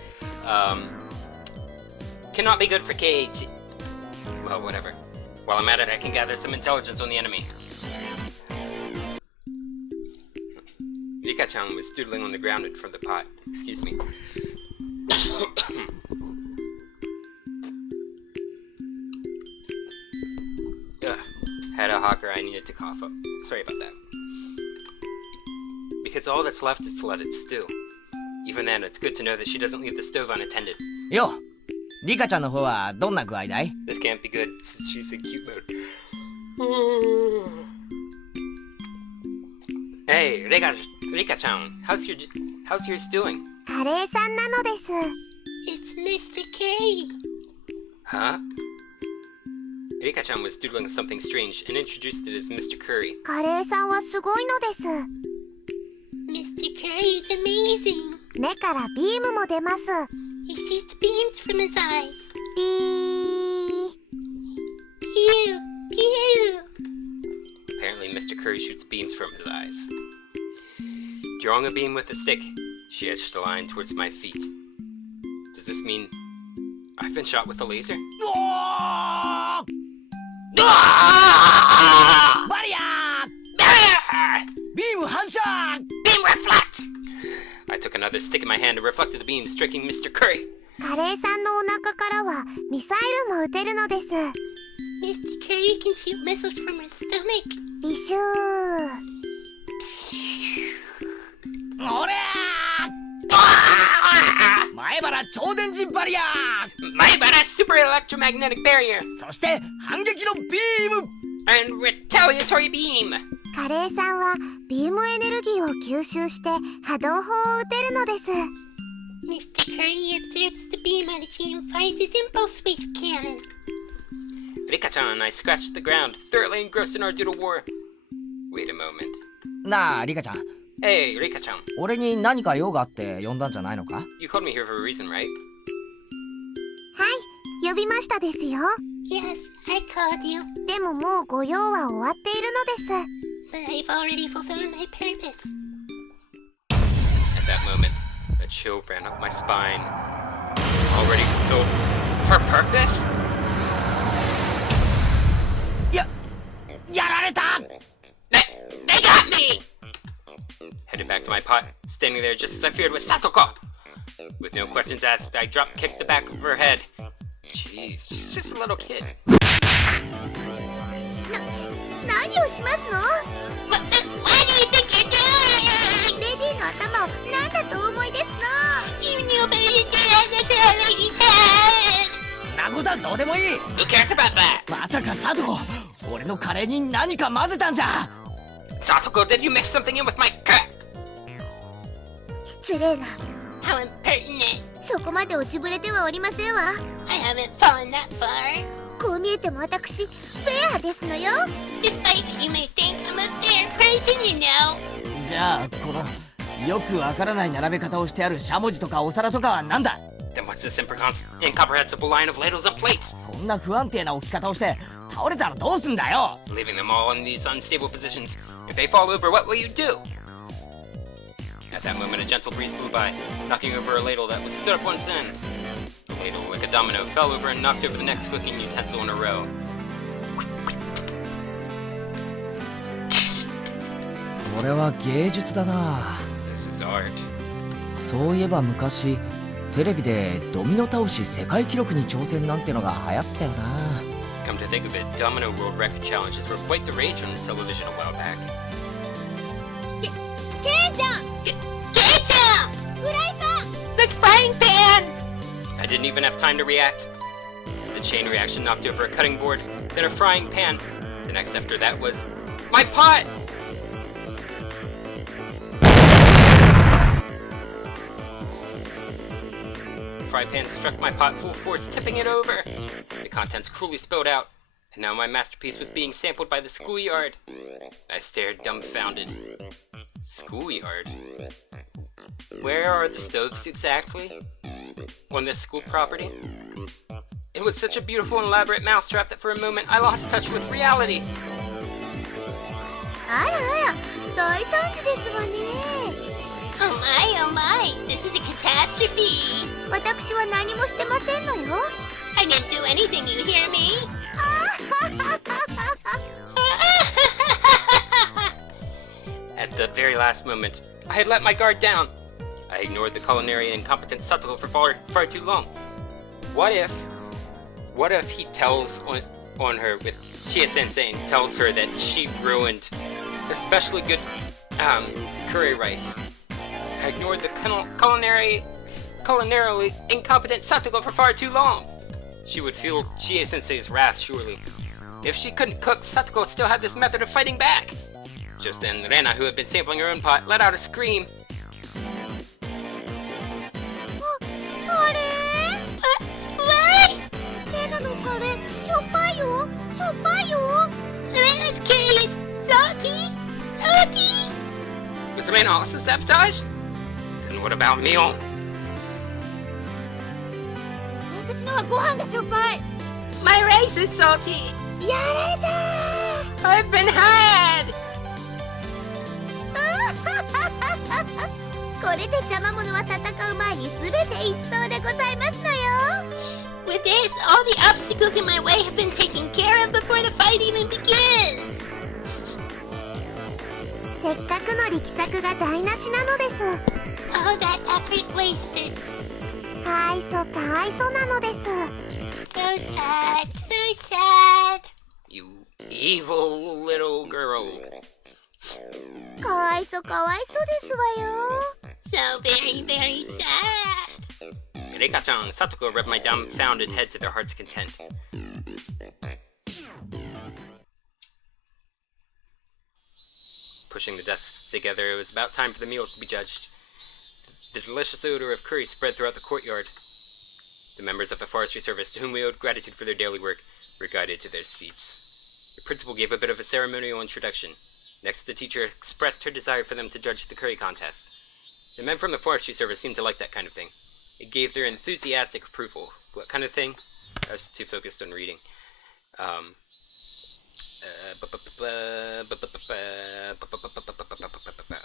cannot be good for Keiichi. Well, whatever. While I'm at it, I can gather some intelligence on the enemy. Rika-chan was doodling on the ground in front of the pot. Excuse me. Ugh. Had a hawker I needed to cough up. Sorry about that. Because all that's left is to let it stew. Even then, it's good to know that she doesn't leave the stove unattended. よ、リカちゃんの方はどんな具合だい？ This can't be good since she's in cute mode. Hey, Rika-chan, how's yours doing? カレーさんなのです。 It's Mr. Curry. Huh? Rika-chan was doodling something strange and introduced it as Mr. Curry. カレーさんはすごいのです。 Mr. Curry is amazing. 目からビームも出ます。 He shoots beams from his eyes. ピー。 Pew! Pew! Apparently, Mr. Curry shoots beams from his eyes. Drawing a beam with a stick, she etched a line towards my feet. Does this mean I've been shot with a laser? バリアービーム反射 Beam reflect! I took another stick in my hand and reflected the beam, striking Mr. Curry. カレーさんのお腹からはミサイルも撃てるのです。 Mr. Curry can shoot missiles from his stomach. ビシュー。おりゃー前原超電磁バリアー Maibara super electromagnetic barrier そして反撃のビーム and retaliatory beam. カレーさんはビームエネルギーを吸収して波動砲を撃てるのです。 Mr. Curry absorbs the beam energy and fires his impulse wave cannon. Rika-chan and I scratched the ground, thoroughly engrossed in our doodle war. Wait a moment. なあリカちゃん Hey, Rika-chan. 俺に何か用があって呼んだんじゃないのか You called me here for a reason, right? はい、呼びましたですよ。 Yes, I called you, でももうご用は終わっているのです。 but I've already fulfilled my purpose. At that moment, a chill ran up my spine. Already fulfilled purpose? やられた They got me! Headed back to my pot, standing there just as I feared was Satoko! With no questions asked, I drop-kicked the back of her head. Jeez, she's just a little kid. 何をしますの？ What do you think you're doing? レディの頭を何だとお思いですの？ You knew better to do that. That's all I said. なことはどうでもいい Who cares about that? まさかサトコ俺のカレーに何か混ぜたんじゃ Satoko, did you mix something in with my cut? 失礼な。 How impertinent. そこまで落ちぶれてはおりませんわ。 I haven't fallen that far. こう見えても私、フェアですのよ。 Despite what you may think, I'm a fair person, you know. じゃあこのよくわからない並べ方をしてあるしゃもじとかお皿とかはなんだ Then what's this incomprehensible line of ladles and plates? こんな不安定な置き方をして倒れたらどうすんだよ Leaving them all in these unstable positions. If they fall over, what will you do? At that moment, a gentle breeze blew by, knocking over a ladle that was stood up one end. The ladle, like a domino, fell over and knocked over the next cooking utensil in a row. これは芸術だな This is art. そういえば昔テレビでドミノ倒し世界記録に挑戦なんてのが流行ったよな Come to think of it, Domino World Record Challenges were quite the rage on television a while back. ケイちゃん Ketchup! フライパン The frying pan! I didn't even have time to react. The chain reaction knocked over a cutting board, then a frying pan. The next after that was my pot! The fry pan struck my pot full force, tipping it over. The contents cruelly spilled out, and now my masterpiece was being sampled by the schoolyard. I stared dumbfounded. Schoolyard? Where are the stoves exactly? On this school property? It was such a beautiful and elaborate mousetrap that for a moment I lost touch with reality. あらあら、大惨事ですわね。 Oh my, this is a catastrophe. 私は何もしてませんのよ。 I didn't do anything, you hear me? At the very last moment, I had let my guard down. I ignored the culinary incompetent Satoko for far too long. What if he tells on her with Chia-sensei and tells her that she ruined especially good curry rice? I ignored the culinarily incompetent Satoko for far too long. She would feel Chia-sensei's wrath, surely. If she couldn't cook, Satoko still had this method of fighting back. Just then, Rena, who had been sampling her own pot, let out a scream. カレー？レナのカレーしょっぱいよ。しょっぱいよ。 Rena's curry is salty. Salty. Was Rena also sabotaged? Then what about Mion? 私のはご飯がしょっぱい。 My rice is salty. やられた I've been had. これで邪魔者は戦う前に全て一掃でございますのよ。 With this, all the obstacles in my way have been taken care of before the fight even begins. せっかくの力作が台無しなのです。 All that effort wasted. かわいそかわいそなのです。 So sad, so sad. You evil little girl. かわいそかわいそですわよ。 So very, very sad. Rika-chan and Satoko rubbed my dumbfounded head to their heart's content. Pushing the desks together, it was about time for the meals to be judged. The delicious odor of curry spread throughout the courtyard. The members of the forestry service, to whom we owed gratitude for their daily work, were guided to their seats. The principal gave a bit of a ceremonial introduction. Next, the teacher expressed her desire for them to judge the curry contest. The men from the forestry service seemed to like that kind of thing. It gave their enthusiastic approval. What kind of thing? I was too focused on reading.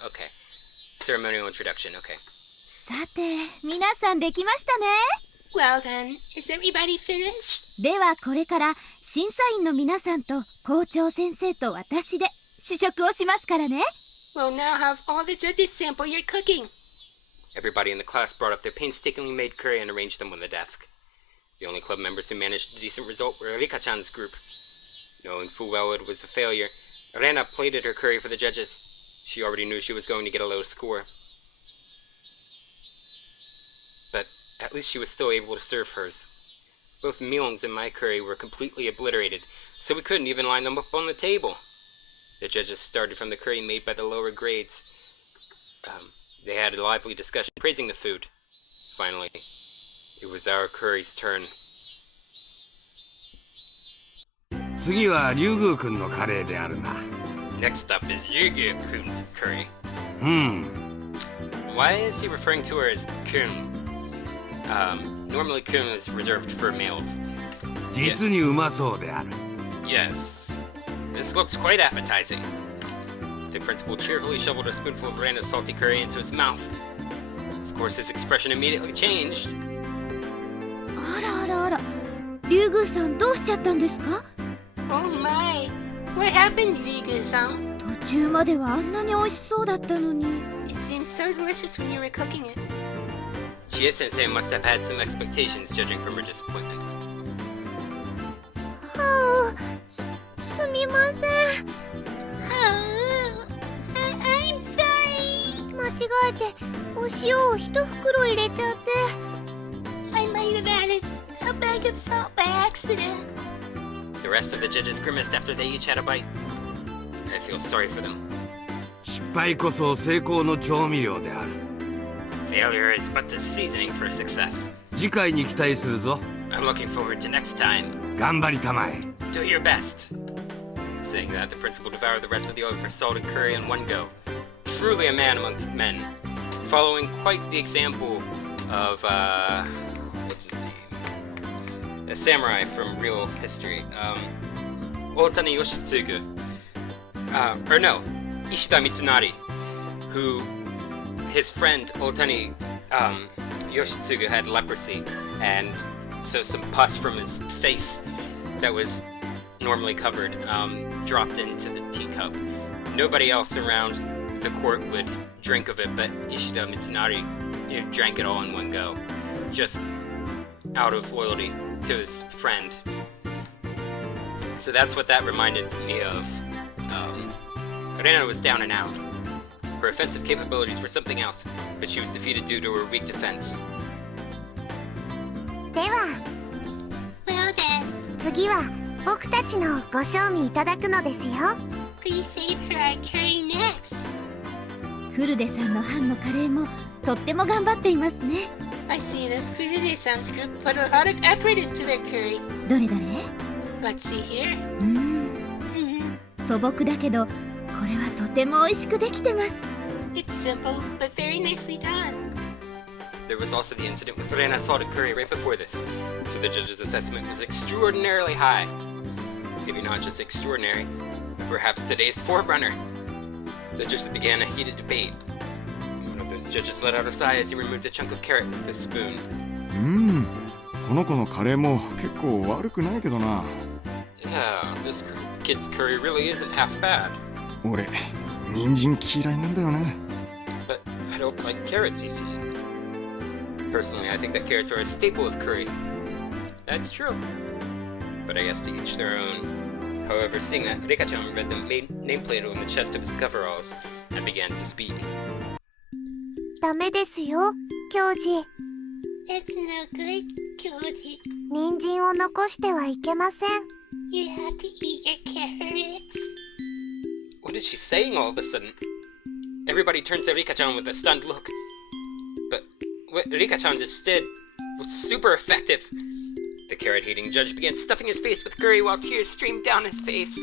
Okay. Ceremonial introduction, okay. さて、皆さんできましたね。 Well then, is everybody finished? ではこれから審査員の皆さんと校長先生と私で試食をしますからね。 We'll now have all the judges sample your cooking. Everybody in the class brought up their painstakingly made curry and arranged them on the desk. The only club members who managed a decent result were Rika-chan's group. Knowing full well it was a failure, Rena plated her curry for the judges. She already knew she was going to get a low score. But at least she was still able to serve hers. Both Mion's and my curry were completely obliterated, so we couldn't even line them up on the table. The judges started from the curry made by the lower grades. They had a lively discussion praising the food. Finally, it was our curry's turn. 次は竜宮くんのカレーであるな。 Next up is Yugi-kun's curry. Hmm. Why is he referring to her as kun? Normally kun is reserved for males. 実にうまそうである。 Yes. This looks quite appetizing. The principal cheerfully shoveled a spoonful of Rena's salty curry into his mouth. Of course, his expression immediately changed. あらあらあら、竜宮さんどうしちゃったんですか？ Oh my! What happened, Rika-san? 途中まではあんなに美味しそうだったのに。 It seemed so delicious when you were cooking it. Chie-sensei must have had some expectations, judging from her disappointment. はあ、すみません。 Oh, I'm sorry. 間違えてお塩を一袋入れちゃって。 I might have added a bag of salt by accident. The rest of the judges grimaced after they each had a bite. I feel sorry for them. 失敗こそ成功の調味料である。 Failure is but the seasoning for success. 次回に期待するぞ。 I'm looking forward to next time. 頑張りたまえ。 Do your best. Saying that, the principal devoured the rest of the over-salted curry in one go. Truly a man amongst men. Following quite the example of, what's his name? A samurai from real history. Otani Yoshitsugu. Or no, Ishida Mitsunari. Who, his friend Otani Yoshitsugu had leprosy. And so some pus from his face that was normally covered dropped into the teacup. Nobody else around the court would drink of it, but Ishida Mitsunari drank it all in one go, just out of loyalty to his friend. So that's what that reminded me of. Rena was down and out. Her offensive capabilities were something else, but she was defeated due to her weak defense. では Well then, 次は僕たちのご賞味いただくのですよ。 please save her our curry フルデさんの班のカレーもとっても頑張っていますね。 I see the Furude-san's group put a lot of effort into their curry. どれどれ？ Let's see here. 素朴だけどこれはとても美味しくできてます。 It's simple, but very nicely done. There was also the incident with Reina salted curry right before this, so the judge's assessment was extraordinarily high. Maybe not just extraordinary, perhaps today's forerunner. The judges began a heated debate. One of those judges let out a sigh as he removed a chunk of carrot with his spoon. この子のカレーも結構悪くないけどな。 Yeah, this kid's curry really isn't half bad. 俺、人参嫌いなんだよね。 But I don't like carrots, you see. Personally, I think that carrots are a staple of curry. That's true. But I guess to each their own. However, seeing that, Rika-chan read the nameplate on the chest of his coveralls and began to speak. ダメですよ、教授。 It's no good, Kyoji. 人参を残してはいけません。 You have to eat your carrots. What is she saying all of a sudden? Everybody turned to Rika-chan with a stunned look. But what Rika-chan just did was super effective. The carrot-hating judge began stuffing his face with curry while tears streamed down his face.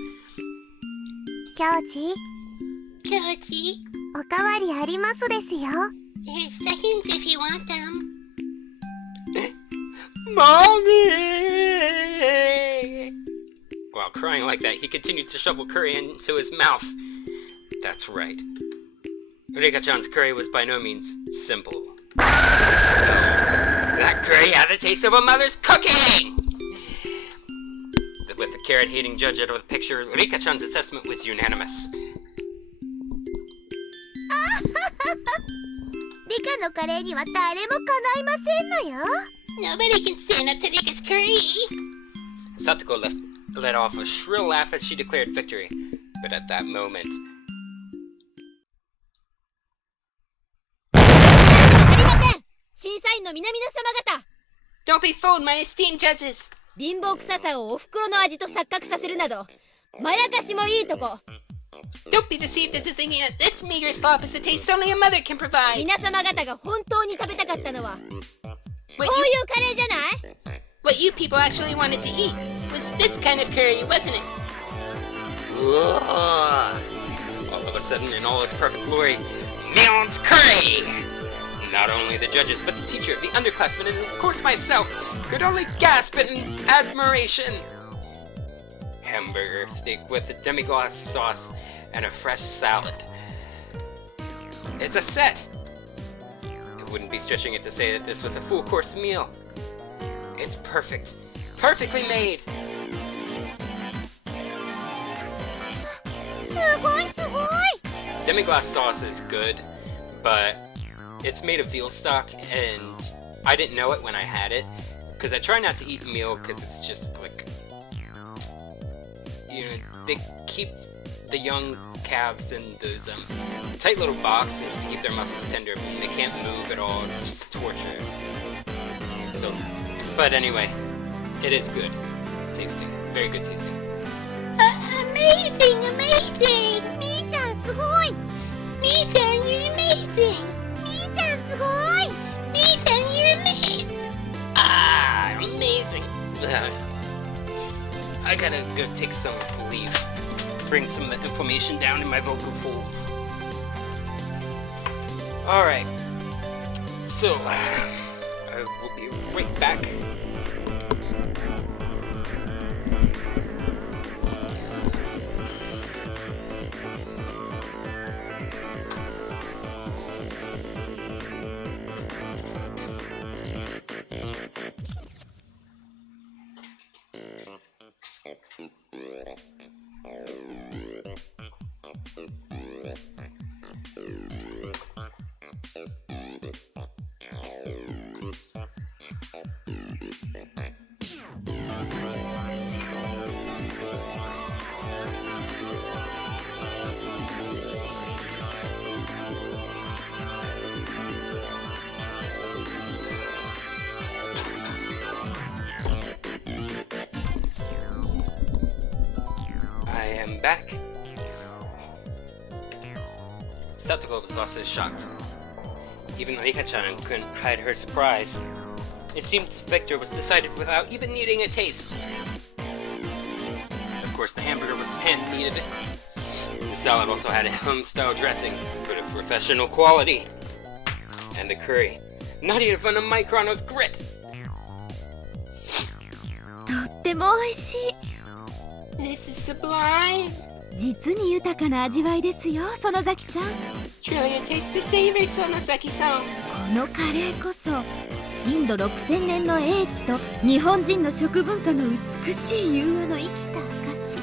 教授、 Kyoji, おかわりありますですよ。 there's seconds if you want them. Mommy! While crying like that, he continued to shovel curry into his mouth. That's right. Rika-chan's curry was by no means simple. No, that curry had the taste of a mother's cooking! With the carrot-hating judge out of the picture, Rika-chan's assessment was unanimous. リカのカレーには誰もかないませんのよ。 Nobody can stand up to Rika's curry. Satoko let off a shrill laugh as she declared victory. But at that moment... Don't be fooled, my esteemed judges! 貧乏臭さをお袋の味と錯覚させるなどまやかしもいいとこ。 Don't be deceived into thinking that this meager slop is a taste only a mother can provide. 皆様方が本当に食べたかったのはこういうカレーじゃない？ What you people actually wanted to eat was this kind of curry, wasn't it? All of a sudden, in all its perfect glory, Mion's curry! Not only the judges, but the teacher, the underclassmen, and of course myself, could only gasp in admiration. Hamburger steak with a demi-glace sauce and a fresh salad. It's a set! I wouldn't be stretching it to say that this was a full-course meal. It's perfect. Perfectly made! すごいすごい。 Demi-glace sauce is good, but it's made of veal stock, and I didn't know it when I had it, because I try not to eat meal, because it's just like, you know, they keep the young calves in those tight little boxes to keep their muscles tender, and they can't move at all. It's just torturous. So, but anyway, it is good tasting, very good tasting. Amazing, amazing! みーちゃんすごい。 Mi-chan, you're amazing! みーちゃんすごい。 Mi-chan, you're amazing! Ah, amazing! I gotta go take some leave. Bring some of the inflammation down in my vocal folds. Alright. So, I will be right back. Back. Satoko was also shocked. Even Rika-chan couldn't hide her surprise. It seemed Victor was decided without even needing a taste. Of course, the hamburger was hand-kneaded. The salad also had a home-style dressing, but of professional quality. And the curry, not even a micron of grit. とっても美味しい。 This is sublime. 実に豊かな味わいですよ、園崎さん。 Truly a taste to savory, Sonozaki-san. このカレーこそインド6000年の英知と日本人の食文化の美しい融和の生きた証。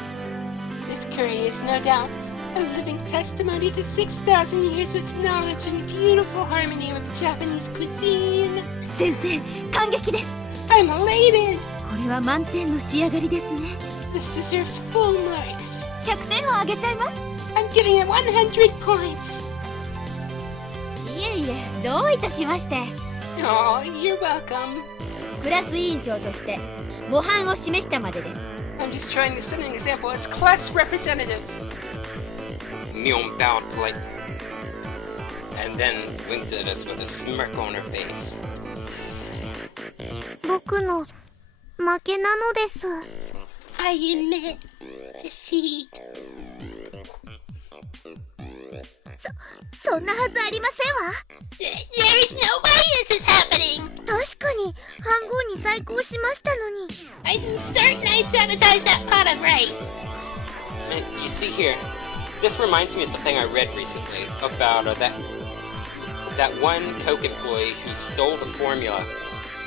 This curry is no doubt a living testimony to 6,000 years of knowledge and beautiful harmony with Japanese cuisine. 先生、感激です。 I'm elated. これは満点の仕上がりですね。 This deserves full marks. 100点をあげちゃいます。 I'm giving it 100 points. いえいえ、どういたしまして。 Oh, you're welcome. クラス委員長として模範を示したまでです。 I'm just trying to set an example as class representative. Mion bowed politely, and then winked at us with a smirk on her face. 僕の負けなのです。 I admit defeat. そんなはずありませんわ。 There is no way this is happening. 確かに飯盒に細工をしましたのに。 I'm certain I sabotaged that pot of rice. And you see here, this reminds me of something I read recently about that one Coke employee who stole the formula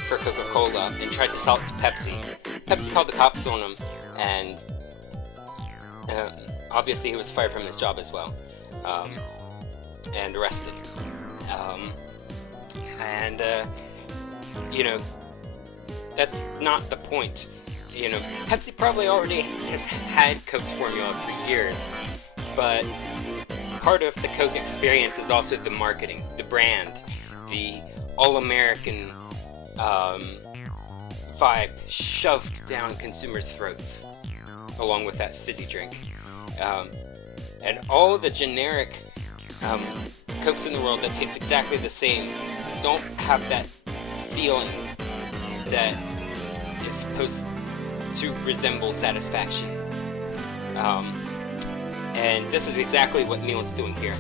for Coca-Cola and tried to sell it to Pepsi. Pepsi called the cops on him, and obviously he was fired from his job as well, and arrested. You know, that's not the point. You know, Pepsi probably already has had Coke's formula for years, but part of the Coke experience is also the marketing, the brand, the all-American vibe shoved down consumers' throats, along with that fizzy drink. And all the generic Cokes in the world that taste exactly the same don't have that feeling that is supposed to resemble satisfaction. And this is exactly what Mion's doing here.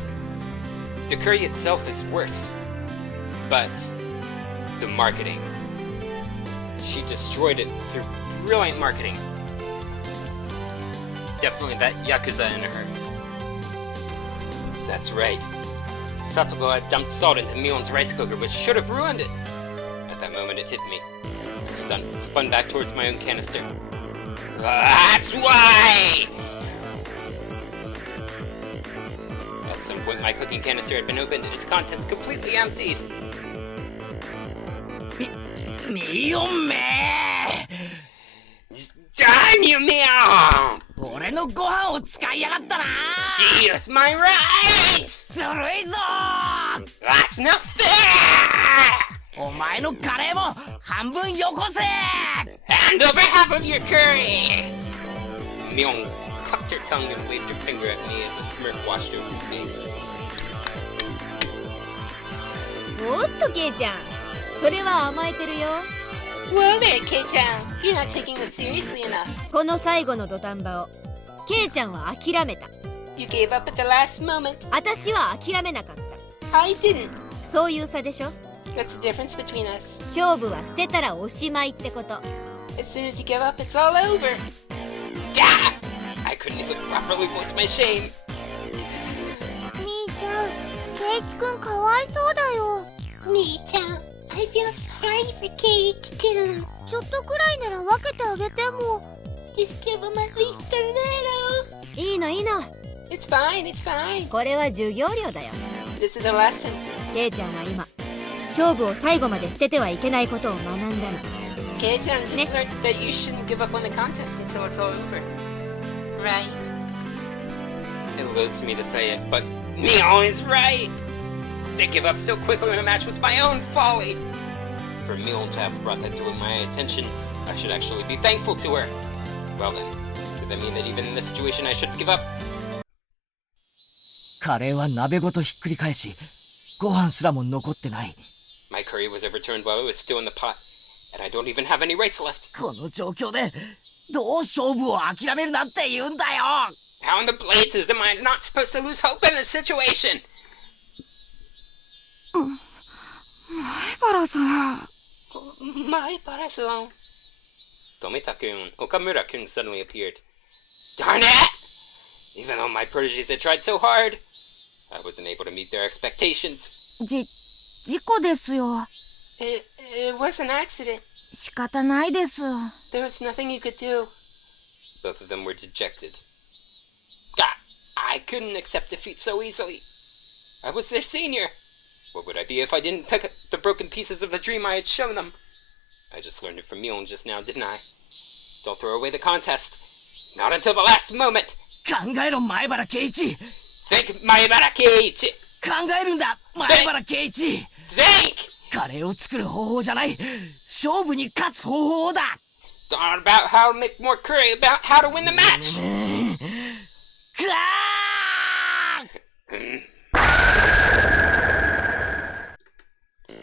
The curry itself is worse, but the marketing. She destroyed it through brilliant marketing. Definitely that Yakuza in her. That's right. Satoko had dumped salt into Mion's rice cooker, which should have ruined it. At that moment, it hit me. I spun back towards my own canister. That's why! At some point, my cooking canister had been opened and its contents completely emptied. Mion me! Damn you, Mion! 俺のご飯を使いやがったな Use my rice! ずるいぞ That's not fair! お前のカレーも半分よこせ And over half of your curry! Mion cocked her tongue and waved her finger at me as a smirk washed over her face. おっとケイちゃん、それは甘えてるよ。 Whoa there, K-chan. You're not taking this seriously enough. この最後の土壇場をケイちゃんは諦めた。 You gave up at the last moment. 私は諦めなかった。 I didn't. そういう差でしょ。 That's the difference between us. 勝負は捨てたらおしまいってこと。 As soon as you give up, it's all over. Gah! I couldn't even properly voice my shame. みーちゃん、ケイチくんかわいそうだよ。 Me-chan, I feel sorry for Keiichi-kun. ちょっとくらいなら分けてあげても。 Just give him at least a little. いいのいいの。 It's fine, it's fine. これは授業料だよ。 This is a lesson. ケイちゃんは今、勝負を最後まで捨ててはいけないことを学んだの。 Kei-chan just learned that you shouldn't give up on the contest until it's all over. Right? It loads me to say it, but Mion is right! To give up so quickly when a match was my own folly! For Mion to have brought that to my attention, I should actually be thankful to her. Well then, does that mean that even in this situation I should give up? カレーは鍋ごとひっくり返し、ご飯すらも残ってない。My curry was overturned while it was still in the pot, and I don't even have any rice left. この状況でどう勝負を諦めるなんて言うんだよ。 How in the blazes am I not supposed to lose hope in this situation? 前原さん。My parse. Tomita-kun, Okamura-kun suddenly appeared. Darn it! Even though my proteges had tried so hard, I wasn't able to meet their expectations. 事故ですよ。It was an accident. 仕方ないです。There was nothing you could do. Both of them were dejected. I couldn't accept defeat so easily. I was their senior. What would I be if I didn't pick up the broken pieces of the dream I had shown them? I just learned it from Mion just now, didn't I? Don't throw away the contest. Not until the last moment. 考えろ、前原圭一。 Think, Maibara Keiichi. 考えるんだ、前原圭一。 Think! カレーを作る方法じゃない、勝負に勝つ方法だ。 It's not about how to make more curry, about how to win the match. くわー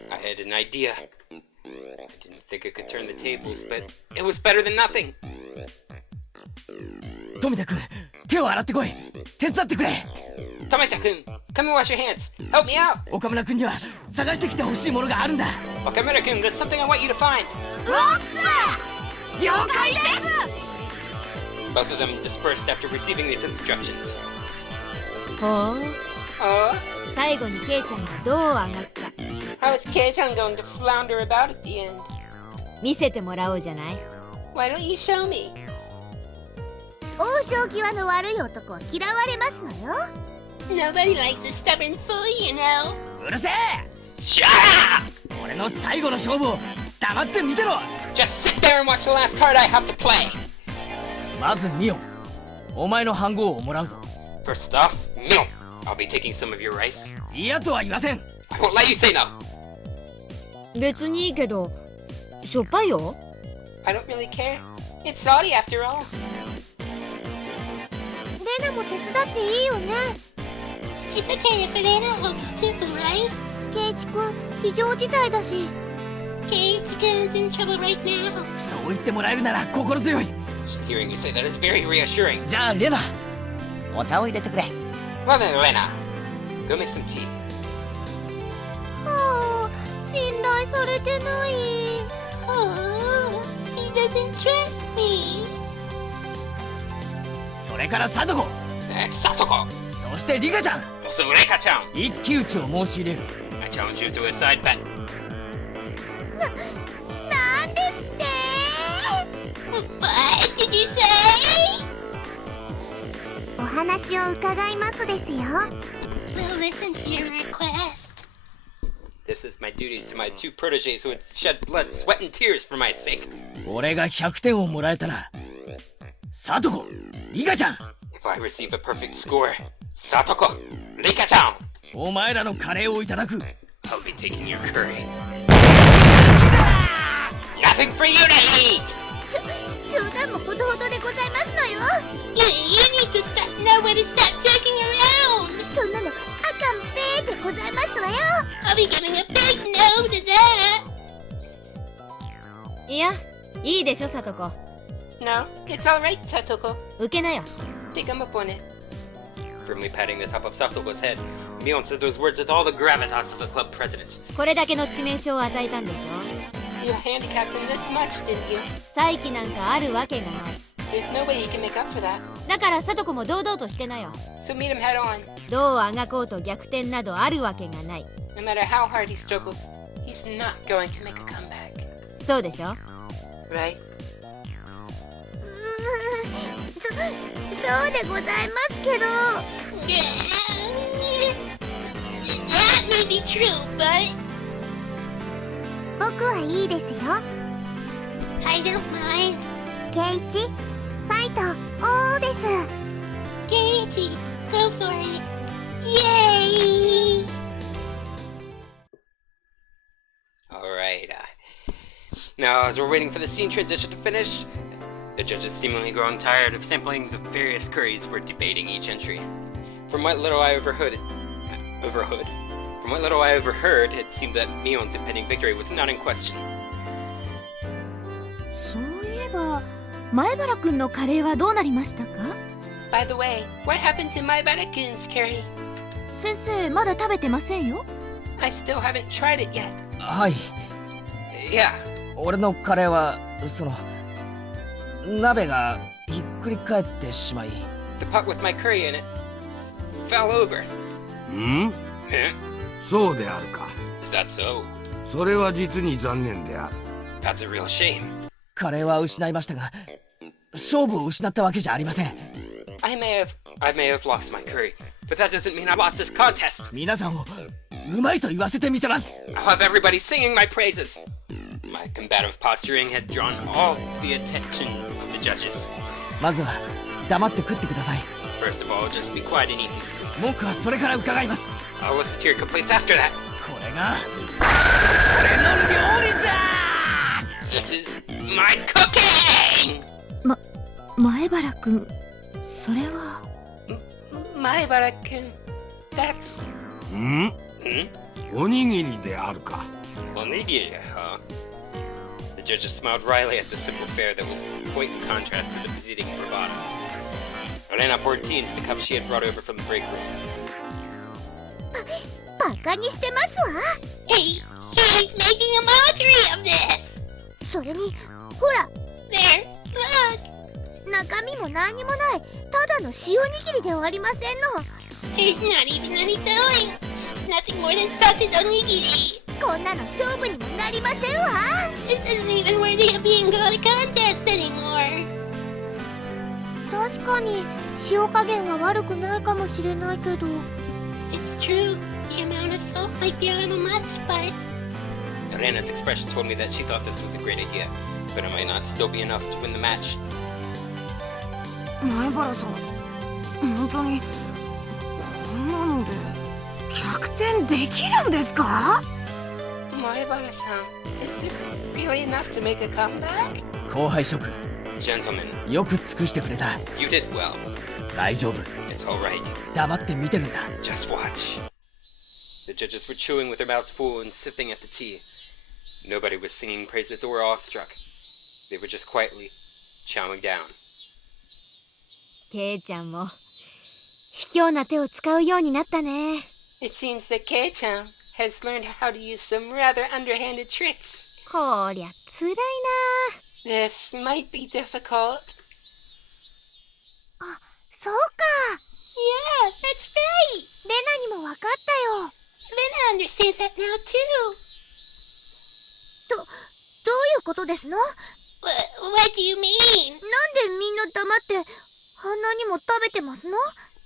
I had an idea. I didn't think it could turn the tables, but it was better than nothing. 富田君、手を洗ってこい。手伝ってくれ。 Tomita-kun, come and wash your hands. Help me out. 岡村君には探してきてほしいものがあるんだ。 Okamura-kun, there's something I want you to find. 了解です。 Both of them dispersed after receiving these instructions. ほう、 最後にケイちゃんがどう上がった How is Kei-chan going to flounder about at the end? 見せてもらおうじゃない。 Why don't you show me? 往生際の悪い男は嫌われますのよ。 Nobody likes a stubborn fool, you know. うるせえ。 Shut up! 俺の最後の勝負を黙って見てろ。 Just sit there and watch the last card I have to play. まずミオン、お前の飯盒をもらうぞ。 First off, Mion, I'll be taking some of your rice. 嫌とは言わせん。 I won't let you say no. 別にいいけど、しょっぱいよ。 I don't really care. It's salty after all. レナも手伝っていいよね。 It's okay if Elena helps too, right? ケイチ君、非常事態だし。 Keiichi-kun's in trouble right now. そう言ってもらえるなら心強い。 Hearing you say that is very reassuring. じゃあレナ、お茶を入れてくれ。 Well then, Elena, go make some tea. はあ、信頼されてない。 Oh, he doesn't trust me. それからサトコ、 Next, Satoko. そしてリカちゃん、 Also, Rika-chan. 一騎打ちを申し入れる。 I challenge you to a side bet. なんですって。 What did you say? お話を伺いますですよ。 We'll listen to your request. This is my duty to my two proteges who had shed blood, sweat, and tears for my sake. 俺が100点をもらえたら、サトコ、リカちゃん、 If I receive a perfect score, Satoko, Rika-chan, お前らのカレーをいただく。 I'll be taking your curry. Nothing for you to eat! 冗談もほどほどでございますのよ。 You need to know where to stop joking around. そんなのあかんぺーでございますわよ。 I'll be giving a big no to that. いや、いいでしょ、サトコ。 No, it's alright, Satoko. 受けなよ。 Take him up on it. Firmly patting the top of Satoko's head, Mion said those words with all the gravitas of the club president. これだけの致命傷を与えたんでしょ。 You handicapped him this much, didn't you? 再起なんかあるわけがない。 There's no way he can make up for that. だからサトコも堂々としてなよ。 So meet him head on. どうあがこうと逆転などあるわけがない。 No matter how hard he struggles, he's not going to make a comeback. そうでしょ。 Right? そうでございますけど。 That may be true, but 僕はいいですよ。 I don't mind. ケイチ、ファイト、おーです。 Keiichi, go for it. Yay! Alright, now as we're waiting for the scene transition to finish, the judges seemingly growing tired of sampling the various curries were debating each entry. From what little I overheard, it seemed that Mion's impending victory was not in question. そういえば前原くんのカレーはどうなりましたか？ By the way, what happened to my Barakun's Curry? 先生まだ食べてませんよ。 I still haven't tried it yet. はい。 Yeah. 俺のカレーはその鍋がひっくり返ってしまい。 The pot with my curry in it fell over. ん？ Huh? そうであるか。 Is that so? それは実に残念である。 That's a real shame. カレーは失いましたが、勝負を失ったわけじゃありません。I may have lost my curry, but that doesn't mean I lost this contest. 皆さんをうまいと言わせてみせます。 I'll have everybody singing my praises. My combative posturing had drawn all the attention of the judges. まずは黙って食ってください。 First of all, just be quiet and eat these foods. 僕はそれから伺います。 I'll listen to your complaints after that. これが俺の料理だ。 This is my cooking! 前原くん、それは。My Barakun. That's... ん？おにぎりであるか。 Onigiri, huh? The judges smiled wryly at the simple fare that was quite in contrast to the preceding bravado. Elena poured tea into the cup she had brought over from the break room. バカにしてますわ。 He's making a mockery of this! それにほら There, look! 中身も何にもないただの塩にぎりではありませんの。 There's not even any filling. It's nothing more than salted onigiri. こんなの勝負にもなりませんわ。 This isn't even worthy of being called a contest anymore. 確かに塩加減は悪くないかもしれないけど。 It's true. The amount of salt might be a little much, but... Elena's expression told me that she thought this was a great idea, but it might not still be enough to win the match. 前原さん、本当にこんなので逆転できるんですか？ Maibara-san, is this really enough to make a comeback? 後輩諸君、 Gentlemen, よく尽くしてくれた。 you did well. 大丈夫。 It's alright. 黙って見てるんだ。 Just watch. The judges were chewing with their mouths full and sipping at the tea. Nobody was singing praises or awestruck. They were just quietly chowing down. ケイちゃんも卑怯な手を使うようになったね。 It seems that Kei-chan has learned how to use some rather underhanded tricks. こりゃつらいな。 This might be difficult. あ、そうか。 Yeah, that's right. レナにも分かったよ。 Lena understands that now too. どういうことですの？ What do you mean? なんでみんな黙ってあんなにも食べてますの？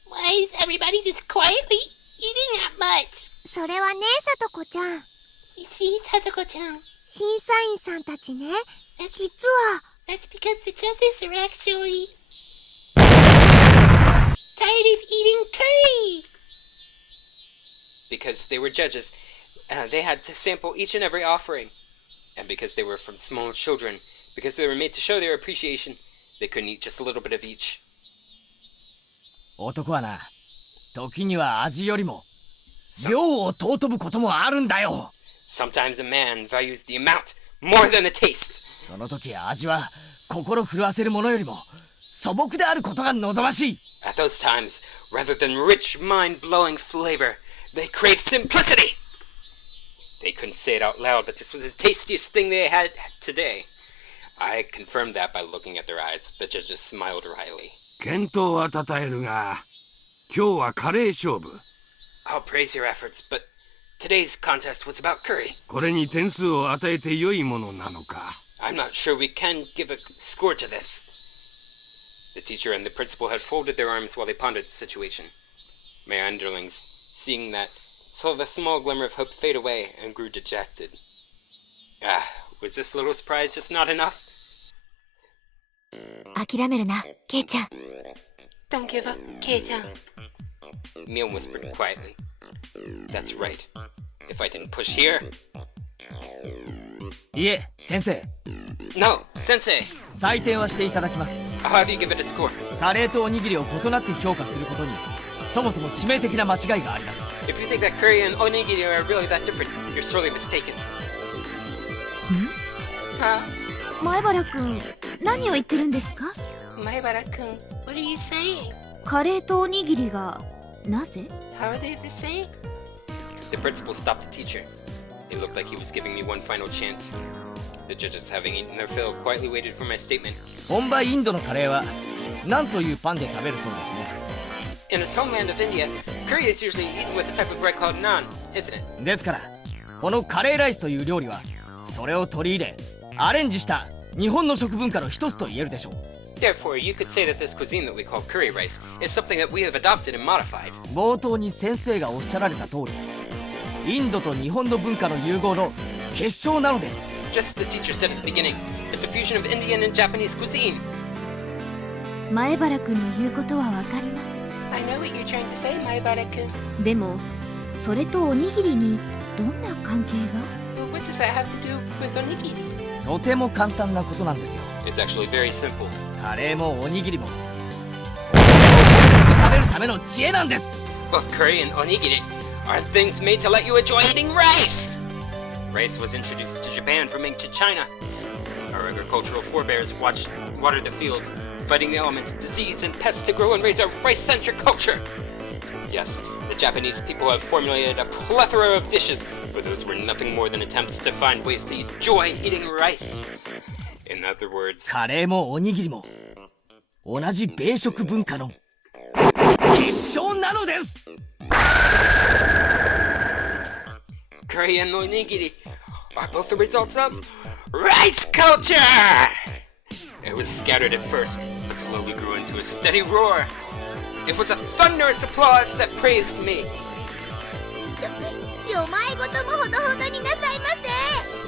Why is everybody just quietly eating that much? それはね、さとこちゃん。 You see, Satoko-chan, 審査員さんたちね。 that's 実は That's because the judges are actually tired of eating curry. Because they were judges, they had to sample each and every offering. And because they were from small children, because they were made to show their appreciation, they couldn't eat just a little bit of each. 男はな、時には味よりも量を尊ぶこともあるんだよ。 Sometimes a man values the amount more than the taste. その時味は心震わせるものよりも素朴であることが望ましい。 At those times, rather than rich, mind-blowing flavor, they craved simplicity. They couldn't say it out loud, but this was the tastiest thing they had today. I confirmed that by looking at their eyes. The judges smiled wryly. 健闘は称えるが、今日はカレー勝負。I'll praise your efforts, but today's contest was about curry. これに点数を与えて良いものなのか。I'm not sure we can give a score to this. The teacher and the principal had folded their arms while they pondered the situation. My underlings, seeing that, saw the small glimmer of hope fade away and grew dejected. Was this little surprise just not enough? 諦めるな、ケイちゃん。 Don't give up, Kei-chan. Mion whispered quietly. That's right. If I didn't push here... いえ、先生。 No, Sensei! 採点はしていただきます。 I'll have you give it a score. カレーとおにぎりを異なって評価することにそもそも致命的な間違いがあります。 If you think that curry and onigiri are really that different, you're sorely mistaken. Huh? 前原くん、何を言ってるんですか？ Maibara-kun, what are you saying? カレーとおにぎりがなぜ？ How are they the same? The principal stopped the teacher. It looked like he was giving me one final chance. The judges, having eaten their fill, quietly waited for my statement. 本場インドのカレーは何というパンで食べるそうですね。 In his homeland of India, curry is usually eaten with a type of bread called naan, isn't it? ですからこのカレーライスという料理はそれを取り入れアレンジした日本の食文化の一つと言えるでしょう。 Therefore, you could say that this cuisine that we call curry rice is something that we have adopted and modified. 冒頭に先生がおっしゃられた通り、インドと日本の文化の融合の結晶なのです。 Just as the teacher said at the beginning, it's a fusion of Indian and Japanese cuisine. 前原くんの言うことはわかります。 I know what you're trying to say, Maibara-kun. でもそれとおにぎりにどんな関係が？ But what does that have to do with onigiri? とても簡単なことなんですよ。 It's actually very simple. カレーもおにぎりも美味しく食べるための知恵なんです。 Both curry and onigiri are things made to let you enjoy eating rice. Rice was introduced to Japan from ancient China. Our agricultural forebears watered the fields, fighting the elements, disease, and pests to grow and raise a rice-centric culture. Yes, the Japanese people have formulated a plethora of dishes, but those were nothing more than attempts to find ways to enjoy eating rice. In other words, カレーもおにぎりも同じ米食文化の結晶なのです。 curry and onigiri are both the results of rice culture! It was scattered at first, but slowly grew into a steady roar. It was a thunderous applause that praised me. よまいごともほどほどになさいませ。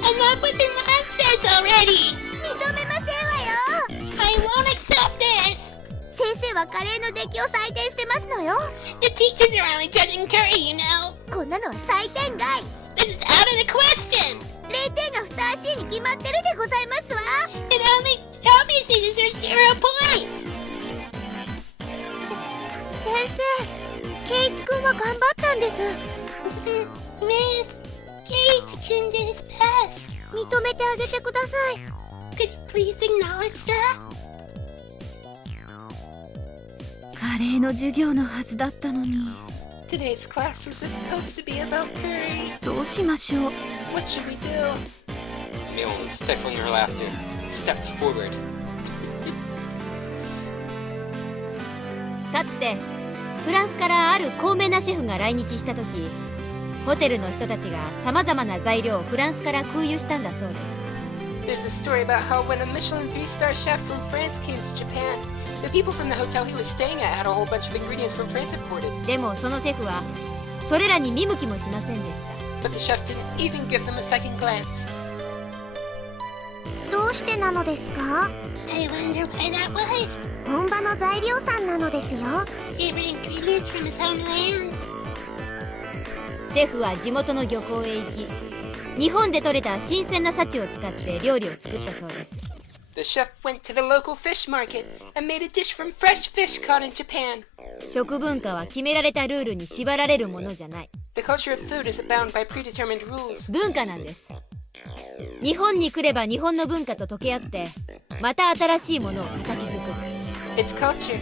Enough with the nonsense already! 認めませんわよ。 I won't accept this! 先生はカレーの出来を採点してますのよ。 The teachers are only judging curry, you know. こんなのは採点外。 This is out of the question! 0点がふさわしいに決まってるでございますわ。 It obviously deserves 0 points! 先生、ケイチ君は頑張ったんです。Miss, Kate-kun did his best. 認めてあげてください。 Could you please acknowledge that? カレーの授業のはずだったのに。 Today's class was supposed to be about curry. どうしましょう。 What should we do? Mion, stifling her laughter, stepped forward. かつてフランスからある高名なシェフが来日した時、ホテルの人たちがさまざまな材料をフランスから空輸したんだそうです。 There's a story about how when a Michelin 3-star chef from France came to Japan, the people from the hotel he was staying at had a whole bunch of ingredients from France imported. でもそのシェフはそれらに見向きもしませんでした。 But the chef didn't even give them a second glance. どうしてなのですか？ I wonder why that was. 本場の材料さんなのですよ。 They were ingredients from his homeland. シェフは地元の漁港へ行き、日本で採れた新鮮な幸を使って料理を作ったそうです。 The chef went to the local fish market and made a dish from fresh fish caught in Japan. 食文化は決められたルールに縛られるものじゃない。 The culture of food isn't bound by predetermined rules. 文化なんです。日本に来れば日本の文化と溶け合って、また新しいものを形作る。 It's culture.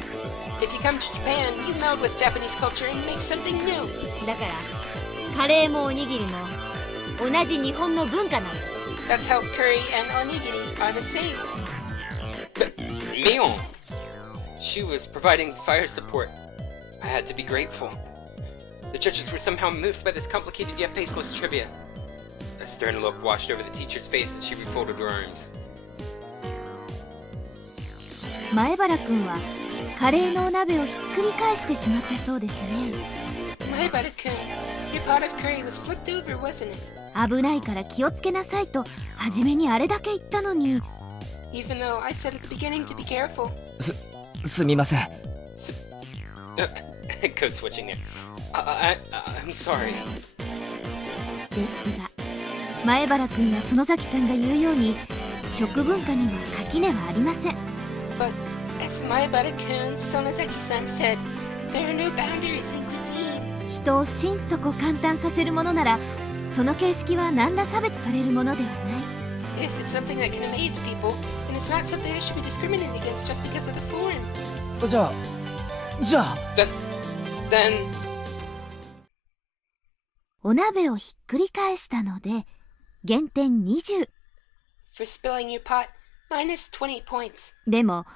If you come to Japan, you meld with Japanese culture and make something new. だからカレーもおにぎりも同じ日本の文化なんです。 That's how curry and onigiri are the same. Mion! She was providing fire support. I had to be grateful. The judges were somehow moved by this complicated yet baseless trivia. A stern look washed over the teacher's face as she refolded her arms. 前原くんはカレーのお鍋をひっくり返してしまったそうですね。 Maibara-kun, your pot of curry was flipped over, wasn't it? 危ないから気をつけなさいと初めにあれだけ言ったのに。 Even though I said at the beginning to be careful. すみません。Code switching there. I'm sorry. ですが前原くんや園崎さんが言うように食文化には垣根はありません。 But as Maibara-kun, Sonozaki-san said, There are no boundaries in cuisine. 人を心底感嘆させるものなら、その形式は何ら差別されるものではない。 If it's something that can amaze people, then it's not something that should be discriminated against just because of the form. じゃあ Then お鍋をひっくり返したので、減点20。 For spilling your pot, minus 20 points. でも、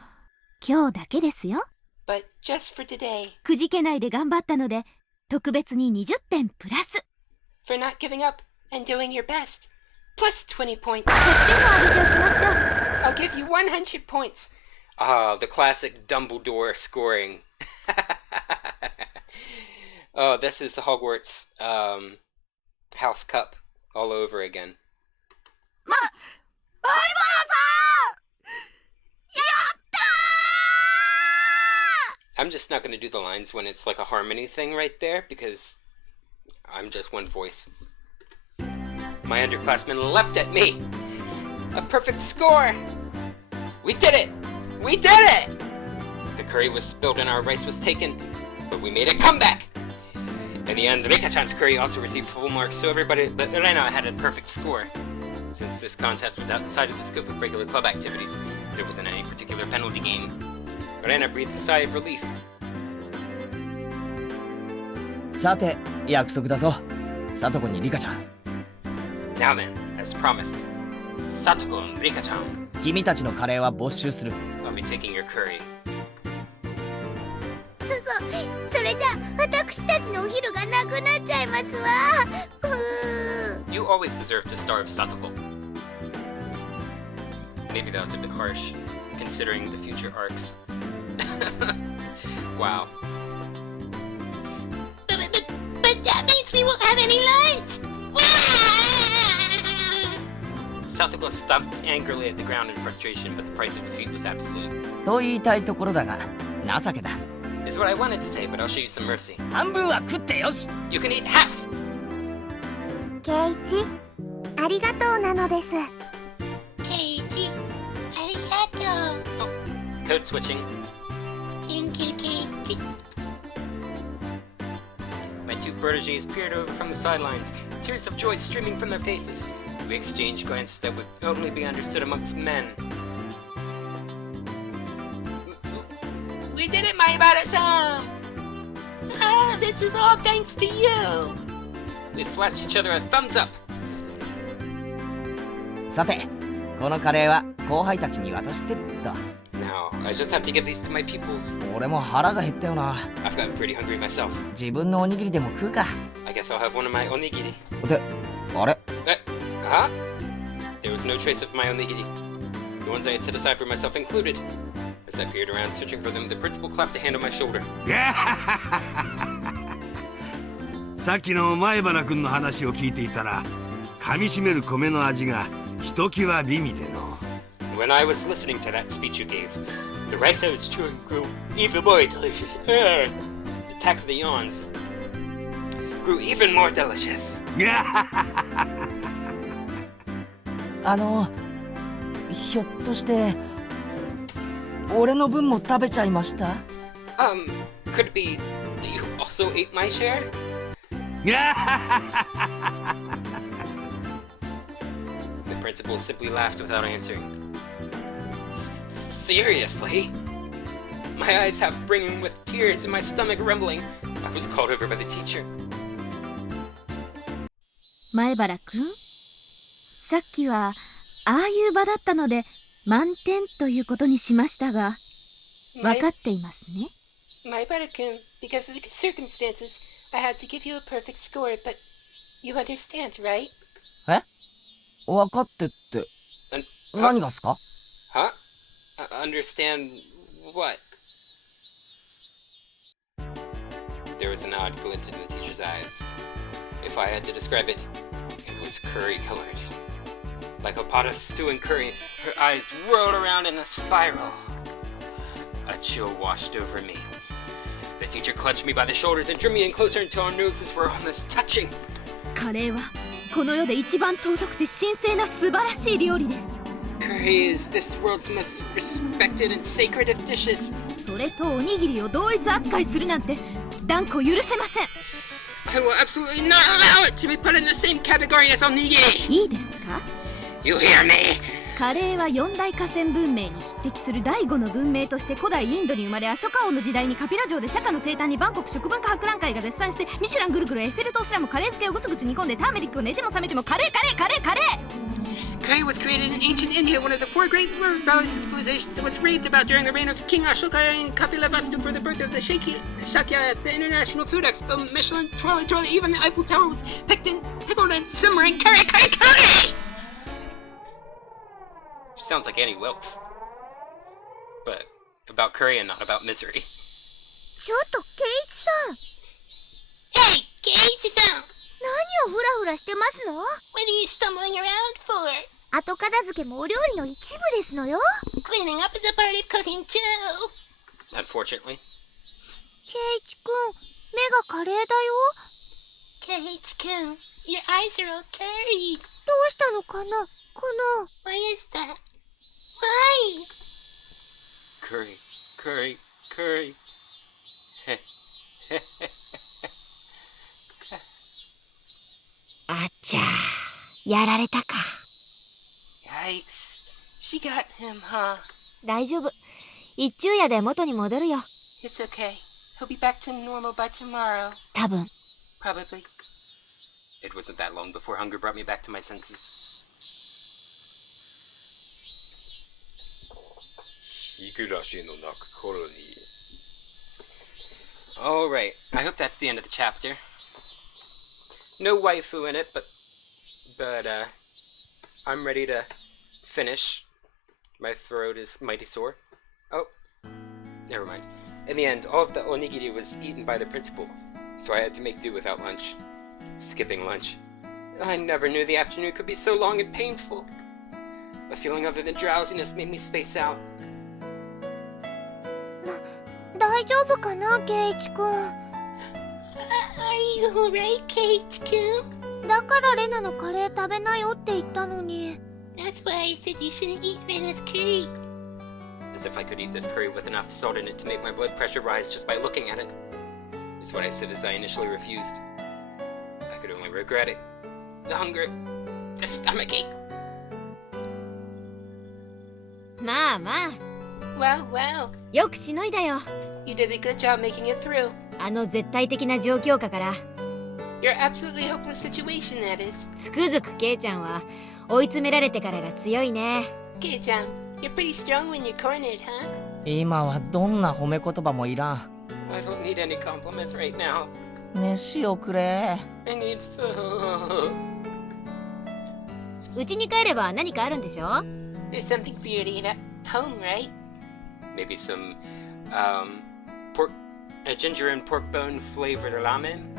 今日だけですよ。 But just for today. くじけないで頑張ったので、特別に20点プラス。 For not giving up and doing your best. Plus 20 points. 100点をあげておきましょう。 I'll give you 100 points. Ah, the classic Dumbledore scoring. Oh, this is the Hogwarts House Cup all over again. I'm just not going to do the lines when it's like a harmony thing right there because I'm just one voice. My underclassmen leapt at me. A perfect score. We did it. We did it. The curry was spilled and our rice was taken, but we made a comeback. In the end, Rika-chan's curry also received full marks, so everybody but Rena had a perfect score. Since this contest was outside of the scope of regular club activities, there wasn't any particular penalty game. Rena breathed a sigh of relief. さて約束だぞ、さとこにリカちゃん。 Now then, as promised, Satoko and Rika-chan, 君たちのカレーは没収する。 I'll be taking your curry. それじゃ私たちのお昼がなくなっちゃいますわ。 You always deserve to starve, Satoko. Maybe that was a bit harsh, considering the future arcs. Wow. But that means we won't have any lunch. Satoko stomped angrily at the ground in frustration, but the price of defeat was absolute. と言いたいところだが、情けだ。 Is what I wanted to say, but I'll show you some mercy. 半分は食ってよし。 You can eat half! ケイチ、ありがとうなのです。 Keiji, arigato. Oh, code switching. Thank you, Keiji. My two proteges peered over from the sidelines, tears of joy streaming from their faces. We exchanged glances that would only be understood amongst men. We did it, Maibara-san! Ah, this is all thanks to you! We flashed each other a thumbs up. さて、このカレーは後輩たちに渡してっと。 Now, I just have to give these to my pupils. 俺も腹が減ったよな。 I've gotten pretty hungry myself. 自分のおにぎりでも食うか。 I guess I'll have one of my onigiri. で、あれ Huh? There was no trace of my onigiri. The ones I had set aside for myself included. As I peered around searching for them, the principal clapped a hand on my shoulder. さっきの前原君の話を聞いていたら、噛み締める米の味がひときわ美味での。 When I was listening to that speech you gave, the rice I was chewing grew even more delicious. Attack of the yawns grew even more delicious. ひょっとして俺の分も食べちゃいました？ Could it be that you also ate my share? The principal simply laughed without answering. Seriously? My eyes half brimming with tears and my stomach rumbling, I was called over by the teacher. 前原くん、さっきはああいう場だったので満点ということにしましたが、分かっていますね。Maibara-kun, because of the circumstances, I had to give you a perfect score, but you understand, right? 分かってって何がっすか？ Huh? Understand what? There was an odd glint in the teacher's eyes. If I had to describe it, it was curry-colored. Like a pot of stewing curry, her eyes whirled around in a spiral. A chill washed over me. The teacher clutched me by the shoulders and drew me in closer until our noses were almost touching. カレーはこの世で一番尊くて神聖な素晴らしい料理です。 Curry is this world's most respected and sacred of dishes. それとおにぎりを同一扱いするなんて断固許せません。 I will absolutely not allow it to be put in the same category as onigiri! いいですか？ You hear me? カレーは四大河川文明に匹敵する第5の文明として古代インドに生まれ、アショカ王の時代にカピラ城で釈迦の生誕にバンコク食文化博覧会が絶賛して、ミシュランぐるぐるエッフェル塔すらもカレー漬けをぐつぐつ煮込んで、ターメリックを寝ても覚めてもカレーカレーカレーカレー。 Curry was created in ancient India, one of the four great river valley civilizations. It was raved about during the reign of King Ashoka and Kapilavastu for the birth of the Shakya at the International Food Expo. Michelin, Twirly, even the Eiffel Tower was pickled and simmering curry, curry, curry! She sounds like Annie Wilkes. But about curry and not about misery. ちょっとケイチさん、 Hey, Keiichi-san! 何をフラフラしてますの？ What are you stumbling around for? 後片付けもお料理の一部ですのよ。 Cleaning up is a part of cooking too. Unfortunately. ケイチくん、目がカレーだよ。 Keiichi-kun, your eyes are all curry. どうしたのかな、この。 Why is that? Why? Curry, curry, curry. あっちゃー、やられたか。 Yikes. She got him, huh? 大丈夫。一昼夜で元に戻るよ。 It's okay. He'll be back to normal by tomorrow. 多分。 Probably. It wasn't that long before hunger brought me back to my senses. Higurashi no Naku Koro ni. Alright, I hope that's the end of the chapter. No waifu in it, but I'm ready to finish. My throat is mighty sore. Oh, never mind. In the end, all of the onigiri was eaten by the principal, so I had to make do without lunch. Skipping lunch. I never knew the afternoon could be so long and painful. A feeling other than drowsiness made me space out. 大丈夫かな、ケイチくん。 Are you alright, Keiichi-kun? だからレナのカレー食べなよって言ったのに。 That's why I said you shouldn't eat Rena's curry. As if I could eat this curry with enough salt in it to make my blood pressure rise just by looking at it. Is what I said as I initially refused. I could only regret it. The hunger, the stomachache. まあまあ、 Well, well. よくしのいだよ。 You did a good job making it through. あの絶対的な状況下から。 Your absolutely hopeless situation, that is. つくづくケイちゃんは追い詰められてからが強いね。 Kei-chan, you're pretty strong when you're cornered, huh? 今はどんな褒め言葉もいらん。 I don't need any compliments right now. 飯をくれ。 I need food. うちに帰れば何かあるんでしょ？ There's something for you to eat at home, right? Maybe some, a ginger and pork bone flavored ramen.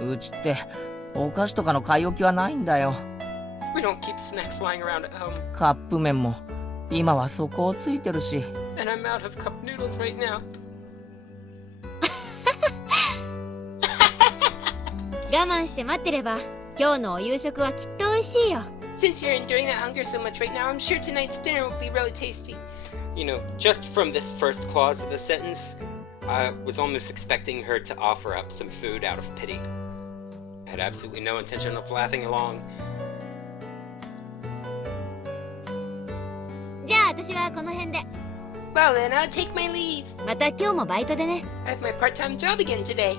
うちってお菓子とかの買い置きはないんだよ。 We don't keep snacks lying around at home. カップ麺も今は底をついてるし。 And I'm out of cup noodles right now. 我慢して待ってれば今日のお夕食はきっと美味しいよ。 Since you're enduring that hunger so much right now, I'm sure tonight's dinner will be really tasty. You know, just from this first clause of the sentence, I was almost expecting her to offer up some food out of pity. I had absolutely no intention of laughing along. じゃあ私はこの辺で。 Well then, I'll take my leave. また今日もバイトでね。 I have my part-time job again today.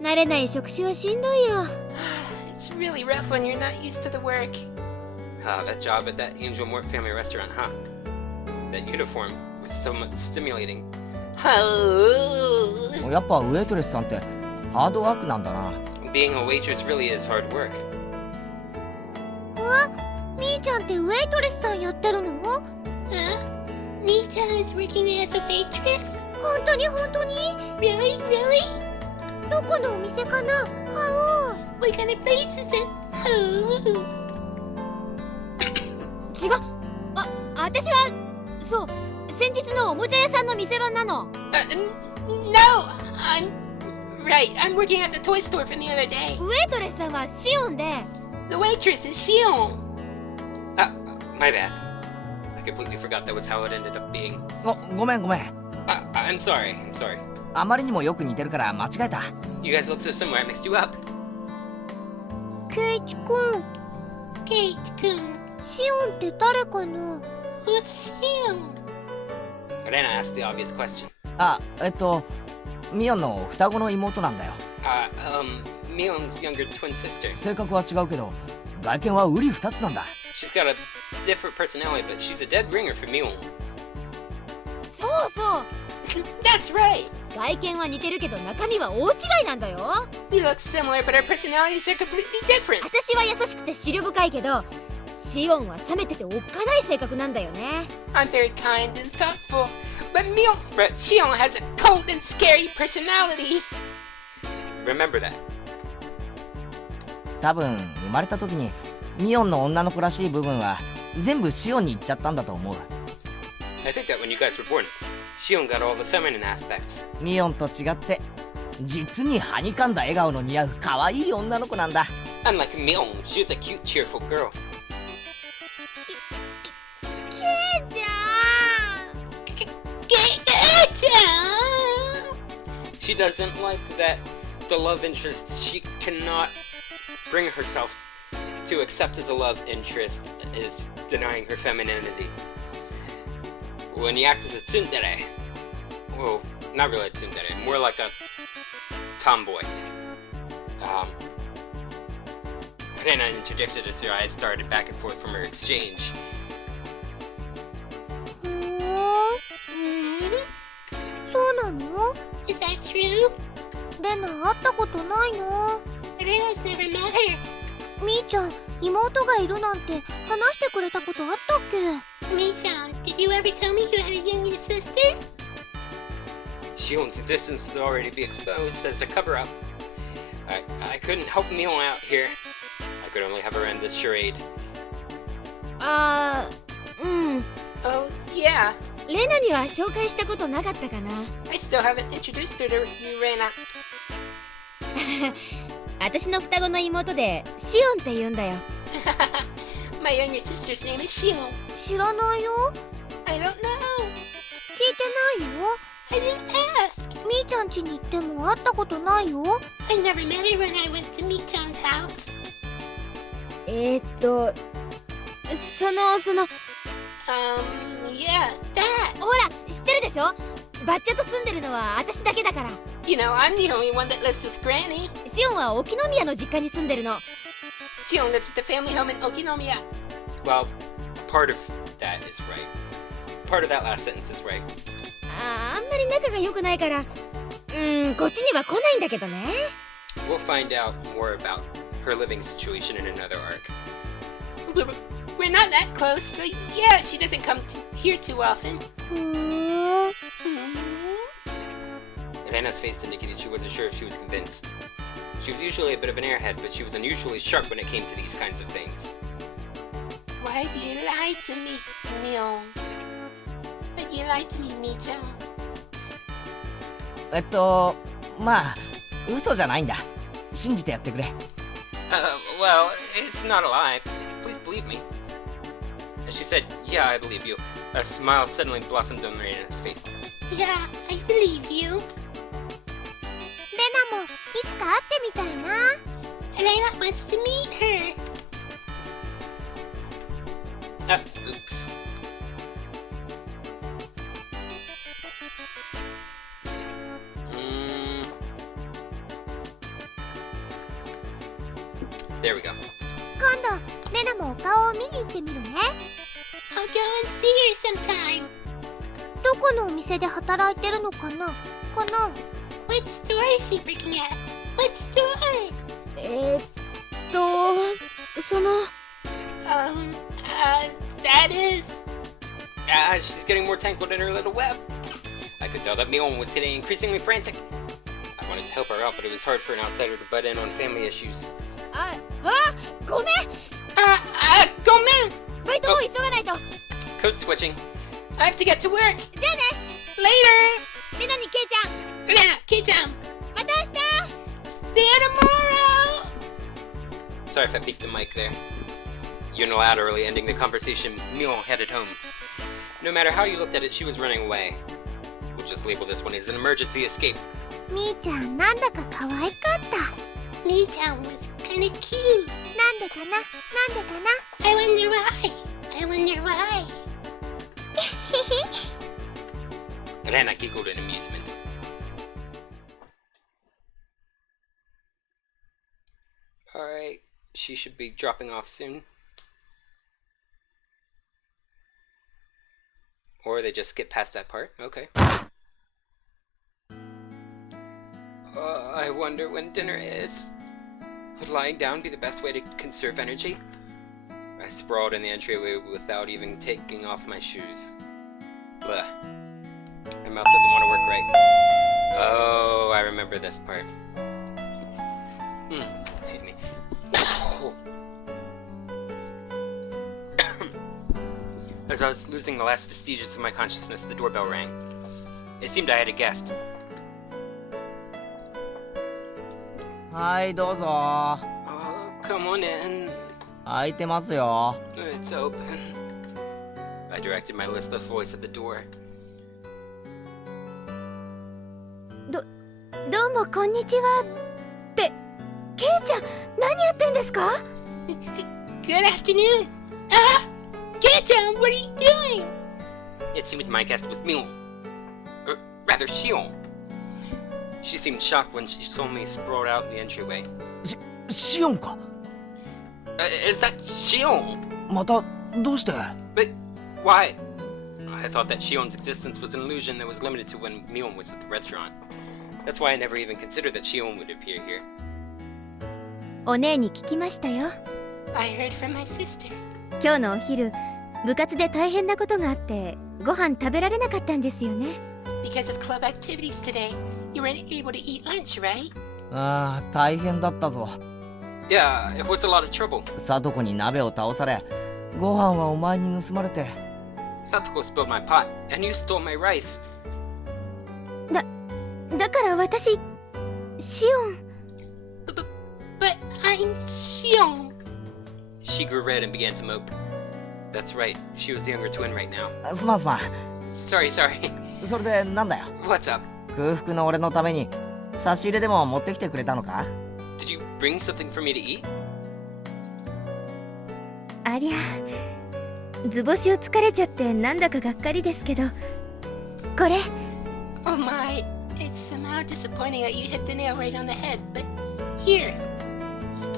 慣れない職種はしんどいよ。 It's really rough when you're not used to the work. Ah, that job at that Angel Mort family restaurant, huh? That uniform was so much stimulating. やっぱウェイトレスさんってハードワークなんだな。 Being a waitress really is hard work. みーちゃんってウェイトレスさんやってるの？ Huh? Mi-chan is working as a waitress? 本当に本当に？ Really? Really? どこのお店かな？は What kind of place is it? Oh. 違う。私はそう先日のおもちゃ屋さんの店番なの。No! I'm working at the toy store from the other day. ウェイトレスさんはシオンで。 The waitress is Shion. My bad. I completely forgot that was how it ended up being. ごめん。 I I'm sorry. あまりにもよく似てるから間違えた。 You guys look so similar, I mixed you up. ケイチくん、ケイチくん。シオンって誰かな？ Who's Shion? Rena asked the obvious question. あ、ミオンの双子の妹なんだよ。Mion's younger twin sister. 性格は違うけど、外見は瓜二つなんだ。 She's got a different personality, but she's a dead ringer for Mion. そうそう。 That's right! 外見は似てるけど中身は大違いなんだよ。 We look similar, but our personalities are completely different. 私は優しくて思慮深いけど、シオンは冷めてておっかない性格なんだよね。 I'm very kind and thoughtful, but Shion has a cold and scary personality. Remember that. 多分生まれた時にミオンの女の子らしい部分は全部シオンに行っちゃったんだと思う。 I think that when you guys were born, Shion got all the feminine aspects. ミオンと違って実にはにかんだ笑顔の似合う可愛い女の子なんだ。 Unlike Mion, she was a cute, cheerful girl. じゃ She doesn't like that the love interest she cannot bring herself to accept as a love interest is denying her femininity. When you act as a tsundere, well, not really a tsundere, more like a tomboy. Rena interjected as her eyes darted back and forth from her exchange. ふーん、そうなの？ Is that true? レナ会ったことないの？ Rena's never met her. みーちゃん、妹がいるなんて話してくれたことあったっけ？ Mion, did you ever tell me you had a younger sister? Shion's existence was already be exposed as a cover-up. I couldn't help Mion out here. I could only have her end this charade. うん。 Oh, yeah. レナには紹介したことなかったかな。 I still haven't introduced her to you, Rena. 私の双子の妹でシオンって言うんだよ。My younger sister's name is Shion. 知らないよ。 I don't know. 聞いてないよ。 I didn't ask. みーちゃん家に行っても会ったことないよ。 I never met her when I went to Michan's house. ほ Yeah, that. ら、知ってるでしょ？バッチャと住んでるのは私だけだから。 You know, I'm the only one that lives with Granny. シオンは沖宮の実家に住んでるの。 Shion lives at the family home in Okinomiya. Well, part of that is right. Part of that last sentence is right. あんまり仲が良くないから、こっちには来ないんだけどね。 We'll find out more about her living situation in another arc. We're not that close, so yeah, she doesn't come here too often. ふーん。 Rena's face indicated she wasn't sure if she was convinced. She was usually a bit of an airhead, but she was unusually sharp when it came to these kinds of things. Why do you lie to me, Mion? Why do you lie to me, Michan? まあ嘘じゃないんだ。信じてやってくれ。Well, it's not a lie. Please believe me. She said, yeah, I believe you. A smile suddenly blossomed on Rena's face. Yeah, I believe you. レナもいつか会ってみたいな。 Elena wants to meet her. Oops. There we go. 今度レナもお顔を見に行ってみるね。 I'll go and see her sometime. どこのお店で働いてるのかな？ What store is she working at? What store? その That is... She's getting more tangled in her little web. I could tell that Mion was getting increasingly frantic. I wanted to help her out, but it was hard for an outsider to butt in on family issues. ごめん。ごめん。バイトもう急がないと。 Code switching. I have to get to work. じゃあね。 Later. レナにケイちゃん。 Elena, Kei-chan. また明日。 See you tomorrow. Sorry if I peeked the mic there. Unilaterally ending the conversation, Mion headed home. No matter how you looked at it, she was running away. Which just label this one as an emergency escape. みーちゃんなんだか可愛かった。 Mion was kinda cute. なんでかななんでかな I wonder why. I wonder why. Then I giggled in amusement. Alright, she should be dropping off soon. Or they just skip past that part. Okay. I wonder when dinner is. Would lying down be the best way to conserve energy? I sprawled in the entryway without even taking off my shoes. Blech. My mouth doesn't want to work right. Oh, I remember this part. Excuse me. As I was losing the last vestiges of my consciousness, the doorbell rang. It seemed I had a guest. はいどうぞ。 Oh, come on in. 開いてますよ。 It's open. I directed my listless voice at the door. どうもこんにちは。ってケイちゃん何やってんですか？ Good afternoon. Get-chan, what are you doing? It seemed my guest was Mion. Or rather, Shion. She seemed shocked when she saw me sprawled out in the entryway. シオンか。 Is that Shion? またどうして？ But why? I thought that Shion's existence was an illusion that was limited to when Mion was at the restaurant. That's why I never even considered that Shion would appear here. お姉に聞きましたよ。 I heard from my sister. 今日のお昼部活で大変なことがあってご飯食べられなかったんですよね。 Because of club activities today, you weren't able to eat lunch, right? ああ大変だったぞ。 Yeah, it was a lot of trouble. サトコに鍋を倒され、ご飯はお前に盗まれて。 Satoko spilled my pot, and you stole my rice. だから私シオン。 But I'm Shion. She grew red and began to mope. That's right, she was the younger twin right now. すまんすまん。 Sorry. それでなんだよ。 What's up? 空腹の俺のために差し入れでも持ってきてくれたのか？ Did you bring something for me to eat? ありゃ図星を疲れちゃってなんだかがっかりですけどこれ。 Oh my, it's somehow disappointing that you hit the nail right on the head, but here.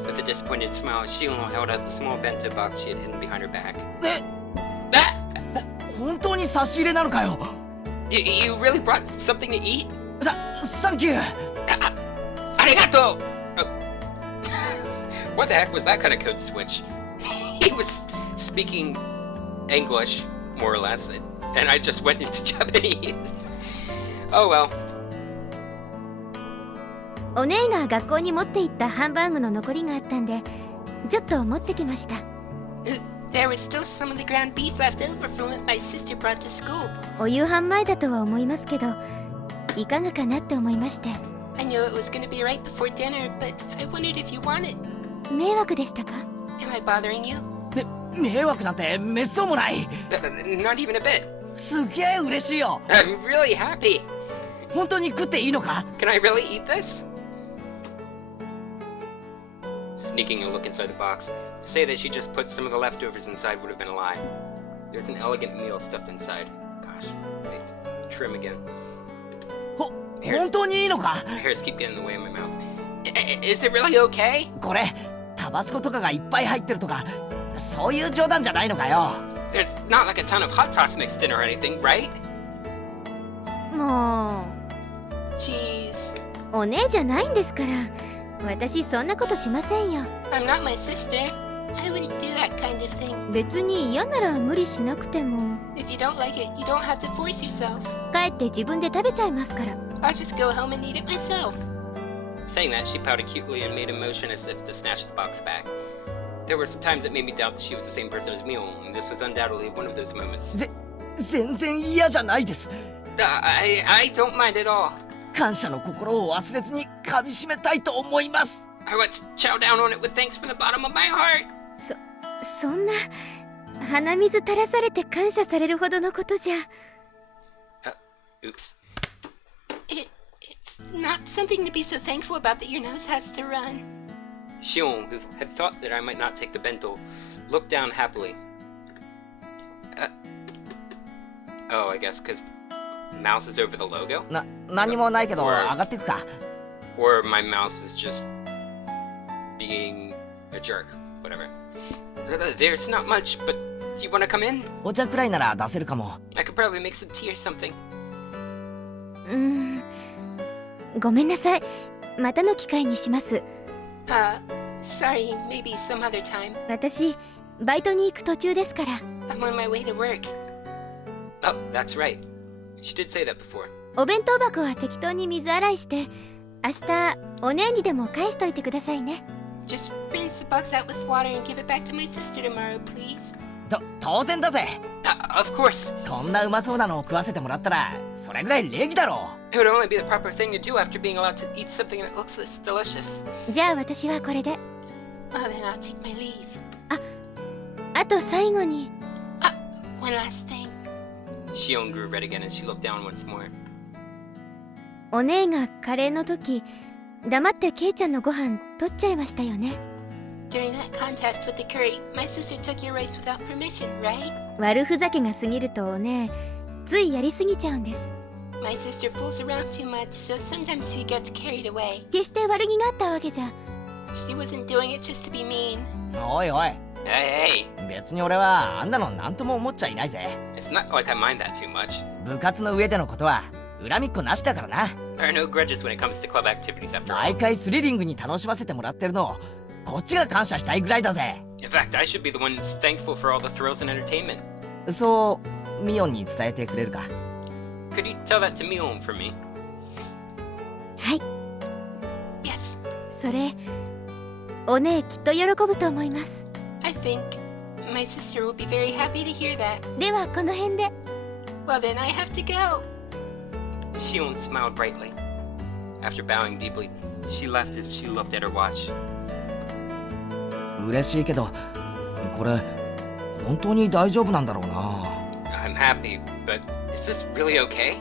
With a disappointed smile, Shion held out the small bentō box she had hidden behind her back. え、本当に差し入れなのかよ。 You really brought something to eat? サンキュー。 Arigato! Oh. What the heck was that kind of code switch? He was speaking English, more or less, and I just went into Japanese. Oh well. お姉が学校に持って行ったハンバーグの残りがあったんでちょっと持ってきました。 There was still some of the ground beef left over from what my sister brought to school. お夕飯前だとは思いますけどいかがかなって思いまして。 I knew it was going to be right before dinner, but I wondered if you wanted. 迷惑でしたか？ Am I bothering you? 迷惑なんてめっそうもない。 Not even a bit. すげえ嬉しいよ。 I'm really happy. 本当に食っていいのか？ Can I really eat this? Sneaking a look inside the box. To say that she just put some of the leftovers inside would have been a lie. There's an elegant meal stuffed inside. Gosh, wait. Trim again. 本当にいいのか？ Hairs keep getting in the way of my mouth. Is it really okay? これタバスコとかがいっぱい入ってるとかそういう冗談じゃないのかよ。 There's not like a ton of hot sauce mixed in or anything, right? も Jeez. うお姉じゃないんですから私そんなことしませんよ。 I'm not my sister. I wouldn't do that kind of thing. 別に嫌なら無理しなくても If you don't like it, you don't have to force yourself. 帰って自分で食べちゃいますから。 I'll just go home and eat it myself. Saying that, she pouted cutely and made a motion as if to snatch the box back. There were some times that made me doubt that she was the same person as Mion, and this was undoubtedly one of those moments. 全然嫌じゃないです。 I don't mind at all. 感謝の心を忘れずに噛み締めたいと思います。 I want to chow down on it with thanks from the bottom of my heart. そんな鼻水垂らされて感謝されるほどのことじゃ。Oops. not something to be so thankful about that your nose has to run. Shion, who had thought that I might not take the bentō, looked down happily. Oh, I guess because mouse is over the logo? 何もないけど Or- 上がってくか Or my mouse is just being a jerk. Whatever. There's not much, but do you want to come in? お茶くらいなら出せるかも I could probably make some tea or something. ごめんなさい。またの機会にします。 Sorry, maybe some other time. 私、バイトに行く途中ですから。 I'm on my way to work. Oh, that's right. She did say that before. お弁当箱は適当に水洗いして、明日、お姉にでも返しといてくださいね。 Just rinse the box out with water and give it back to my sister tomorrow, please. 当然だぜ Of course. こんなうまそうなのを食わせてもらったらそれぐらい礼儀だろ It would only be the proper thing to do after being allowed to eat something that looks this delicious. じゃあ私はこれで。 Oh, then I'll take my leave. あと最後に、 One last thing. Shion grew red again and she looked down once more. お姉がカレーの時、黙ってケイちゃんのご飯取っちゃいましたよね。 During that contest with the curry, my sister took your rice without permission, right? 悪ふざけが過ぎるとお姉、ついやりすぎちゃうんです。 My sister fools around too much, so sometimes she gets carried away. 決して悪気があったわけじゃ。 She wasn't doing it just to be mean. おいおい Hey, 別に俺はあんなの何とも思っちゃいないぜ it's not like I mind that too much. 部活の上でのことは恨みっこなしだからな There are no grudges when it comes to club activities after all. 毎回スリリングに楽しませてもらってるのをこっちが感謝したいぐらいだぜ In fact, I should be the one that's thankful for all the thrills and entertainment. そうミオンに伝えてくれるか Could you tell that to Mion for me? はい、 Yes, それ、お姉きっと喜ぶと思います。 I think my sister will be very happy to hear that. ではこの辺で。 Well, then I have to go. Shion smiled brightly. After bowing deeply, she left as she looked at her watch. 嬉しいけどこれ本当に大丈夫なんだろうな I'm happy, but is this really okay?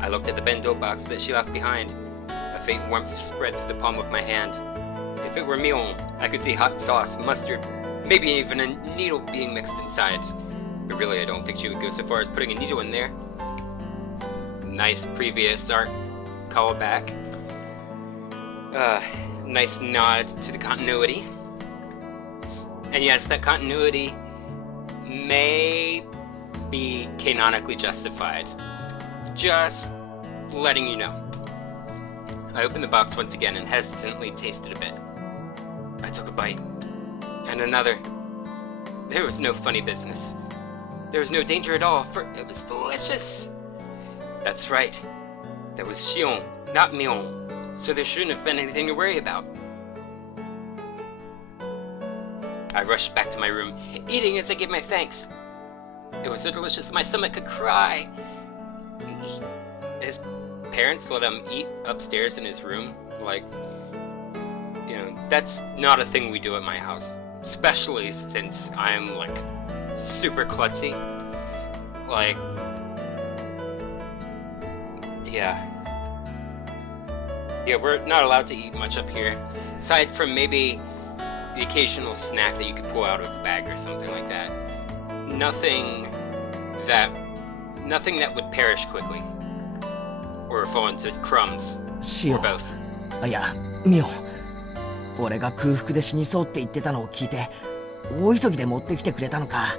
I looked at the bentō box that she left behind. A faint warmth spread through the palm of my hand. If it were Mion, I could see hot sauce, mustard, maybe even a needle being mixed inside. But really, I don't think she would go so far as putting a needle in there. Nice previous art callback. Nice nod to the continuity. And yes, that continuity may be canonically justified. Just letting you know. I opened the box once again and hesitantly tasted a bit. I took a bite. And another. There was no funny business. There was no danger at all, for it was delicious. That's right. That was Shion, not Mion. So there shouldn't have been anything to worry about. I rushed back to my room, eating as I gave my thanks. It was so delicious that my stomach could cry. His parents let him eat upstairs in his room. Like, you know, that's not a thing we do at my house. Especially since I'm, like, super klutzy. Like, yeah. Yeah, we're not allowed to eat much up here. Aside from maybe the occasional snack that you could pull out of the bag or something like that. Nothing that would perish quickly. Or fall into crumbs. シ Or オ both. あいやミオン俺が空腹で死にそうって言ってたのを聞いて大急ぎで持ってきてくれたのか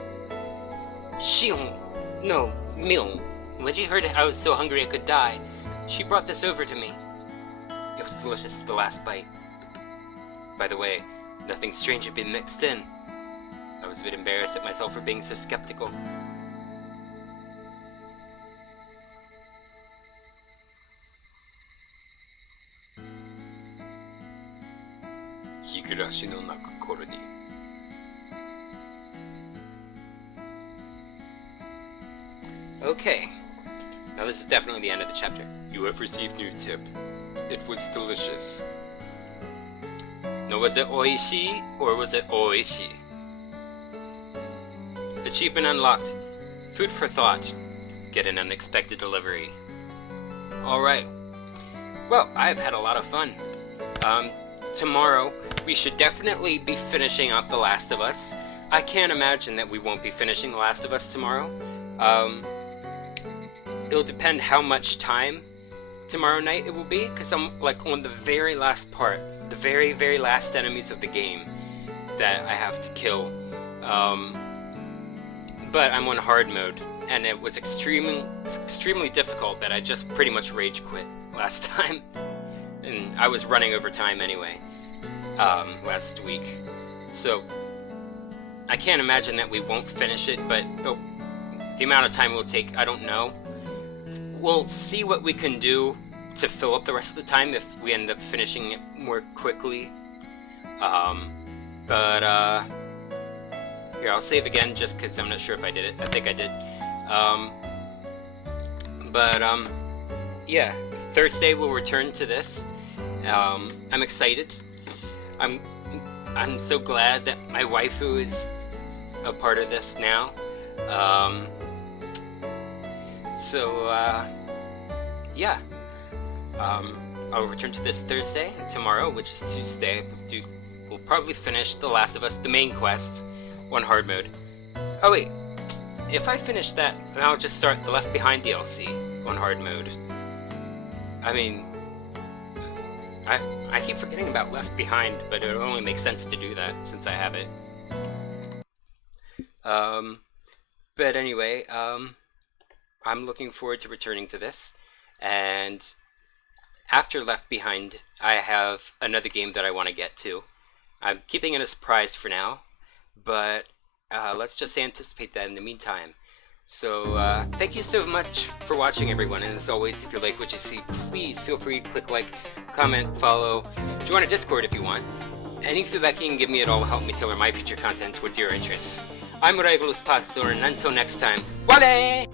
Shion! No, Mion. When she heard I was so hungry I could die, she brought this over to me. It was delicious, the last bite. By the way, nothing strange had been mixed in. I was a bit embarrassed at myself for being so skeptical. Higurashi no Naku Koro ni. Okay. Now this is definitely the end of the chapter. You have received new tip. It was delicious. Now was it oishii or was it oishi? Achievement unlocked. Food for thought. Get an unexpected delivery. Alright. Well, I've had a lot of fun. Tomorrow, we should definitely be finishing up The Last of Us. I can't imagine that we won't be finishing The Last of Us tomorrow. It'll depend how much time tomorrow night it will be, because I'm like on the very last part, the very, very last enemies of the game that I have to kill. But I'm on hard mode, and it was extremely difficult that I just pretty much rage quit last time. And I was running over time anyway, last week. So, I can't imagine that we won't finish it, but the amount of time it will take, I don't know. We'll see what we can do to fill up the rest of the time if we end up finishing it more quickly. Here, I'll save again just because I'm not sure if I did it. I think I did. Yeah, Thursday we'll return to this. I'm excited. I'm so glad that my waifu is a part of this now. Yeah. I'll return to this Thursday. Tomorrow, which is Tuesday, we'll probably finish The Last of Us, the main quest, on hard mode. Oh wait, if I finish that, then I'll just start the Left Behind DLC on hard mode. I mean, I keep forgetting about Left Behind, but it only makes sense to do that since I have it. But anyway, I'm looking forward to returning to this, and after Left Behind, I have another game that I want to get to. I'm keeping it a surprise for now, but let's just anticipate that in the meantime. So, thank you so much for watching, everyone, and as always, if you like what you see, please feel free to click like, comment, follow, join a Discord if you want. Any feedback you can give me at all will help me tailor my future content towards your interests. I'm Regulus Pastor, and until next time, wale!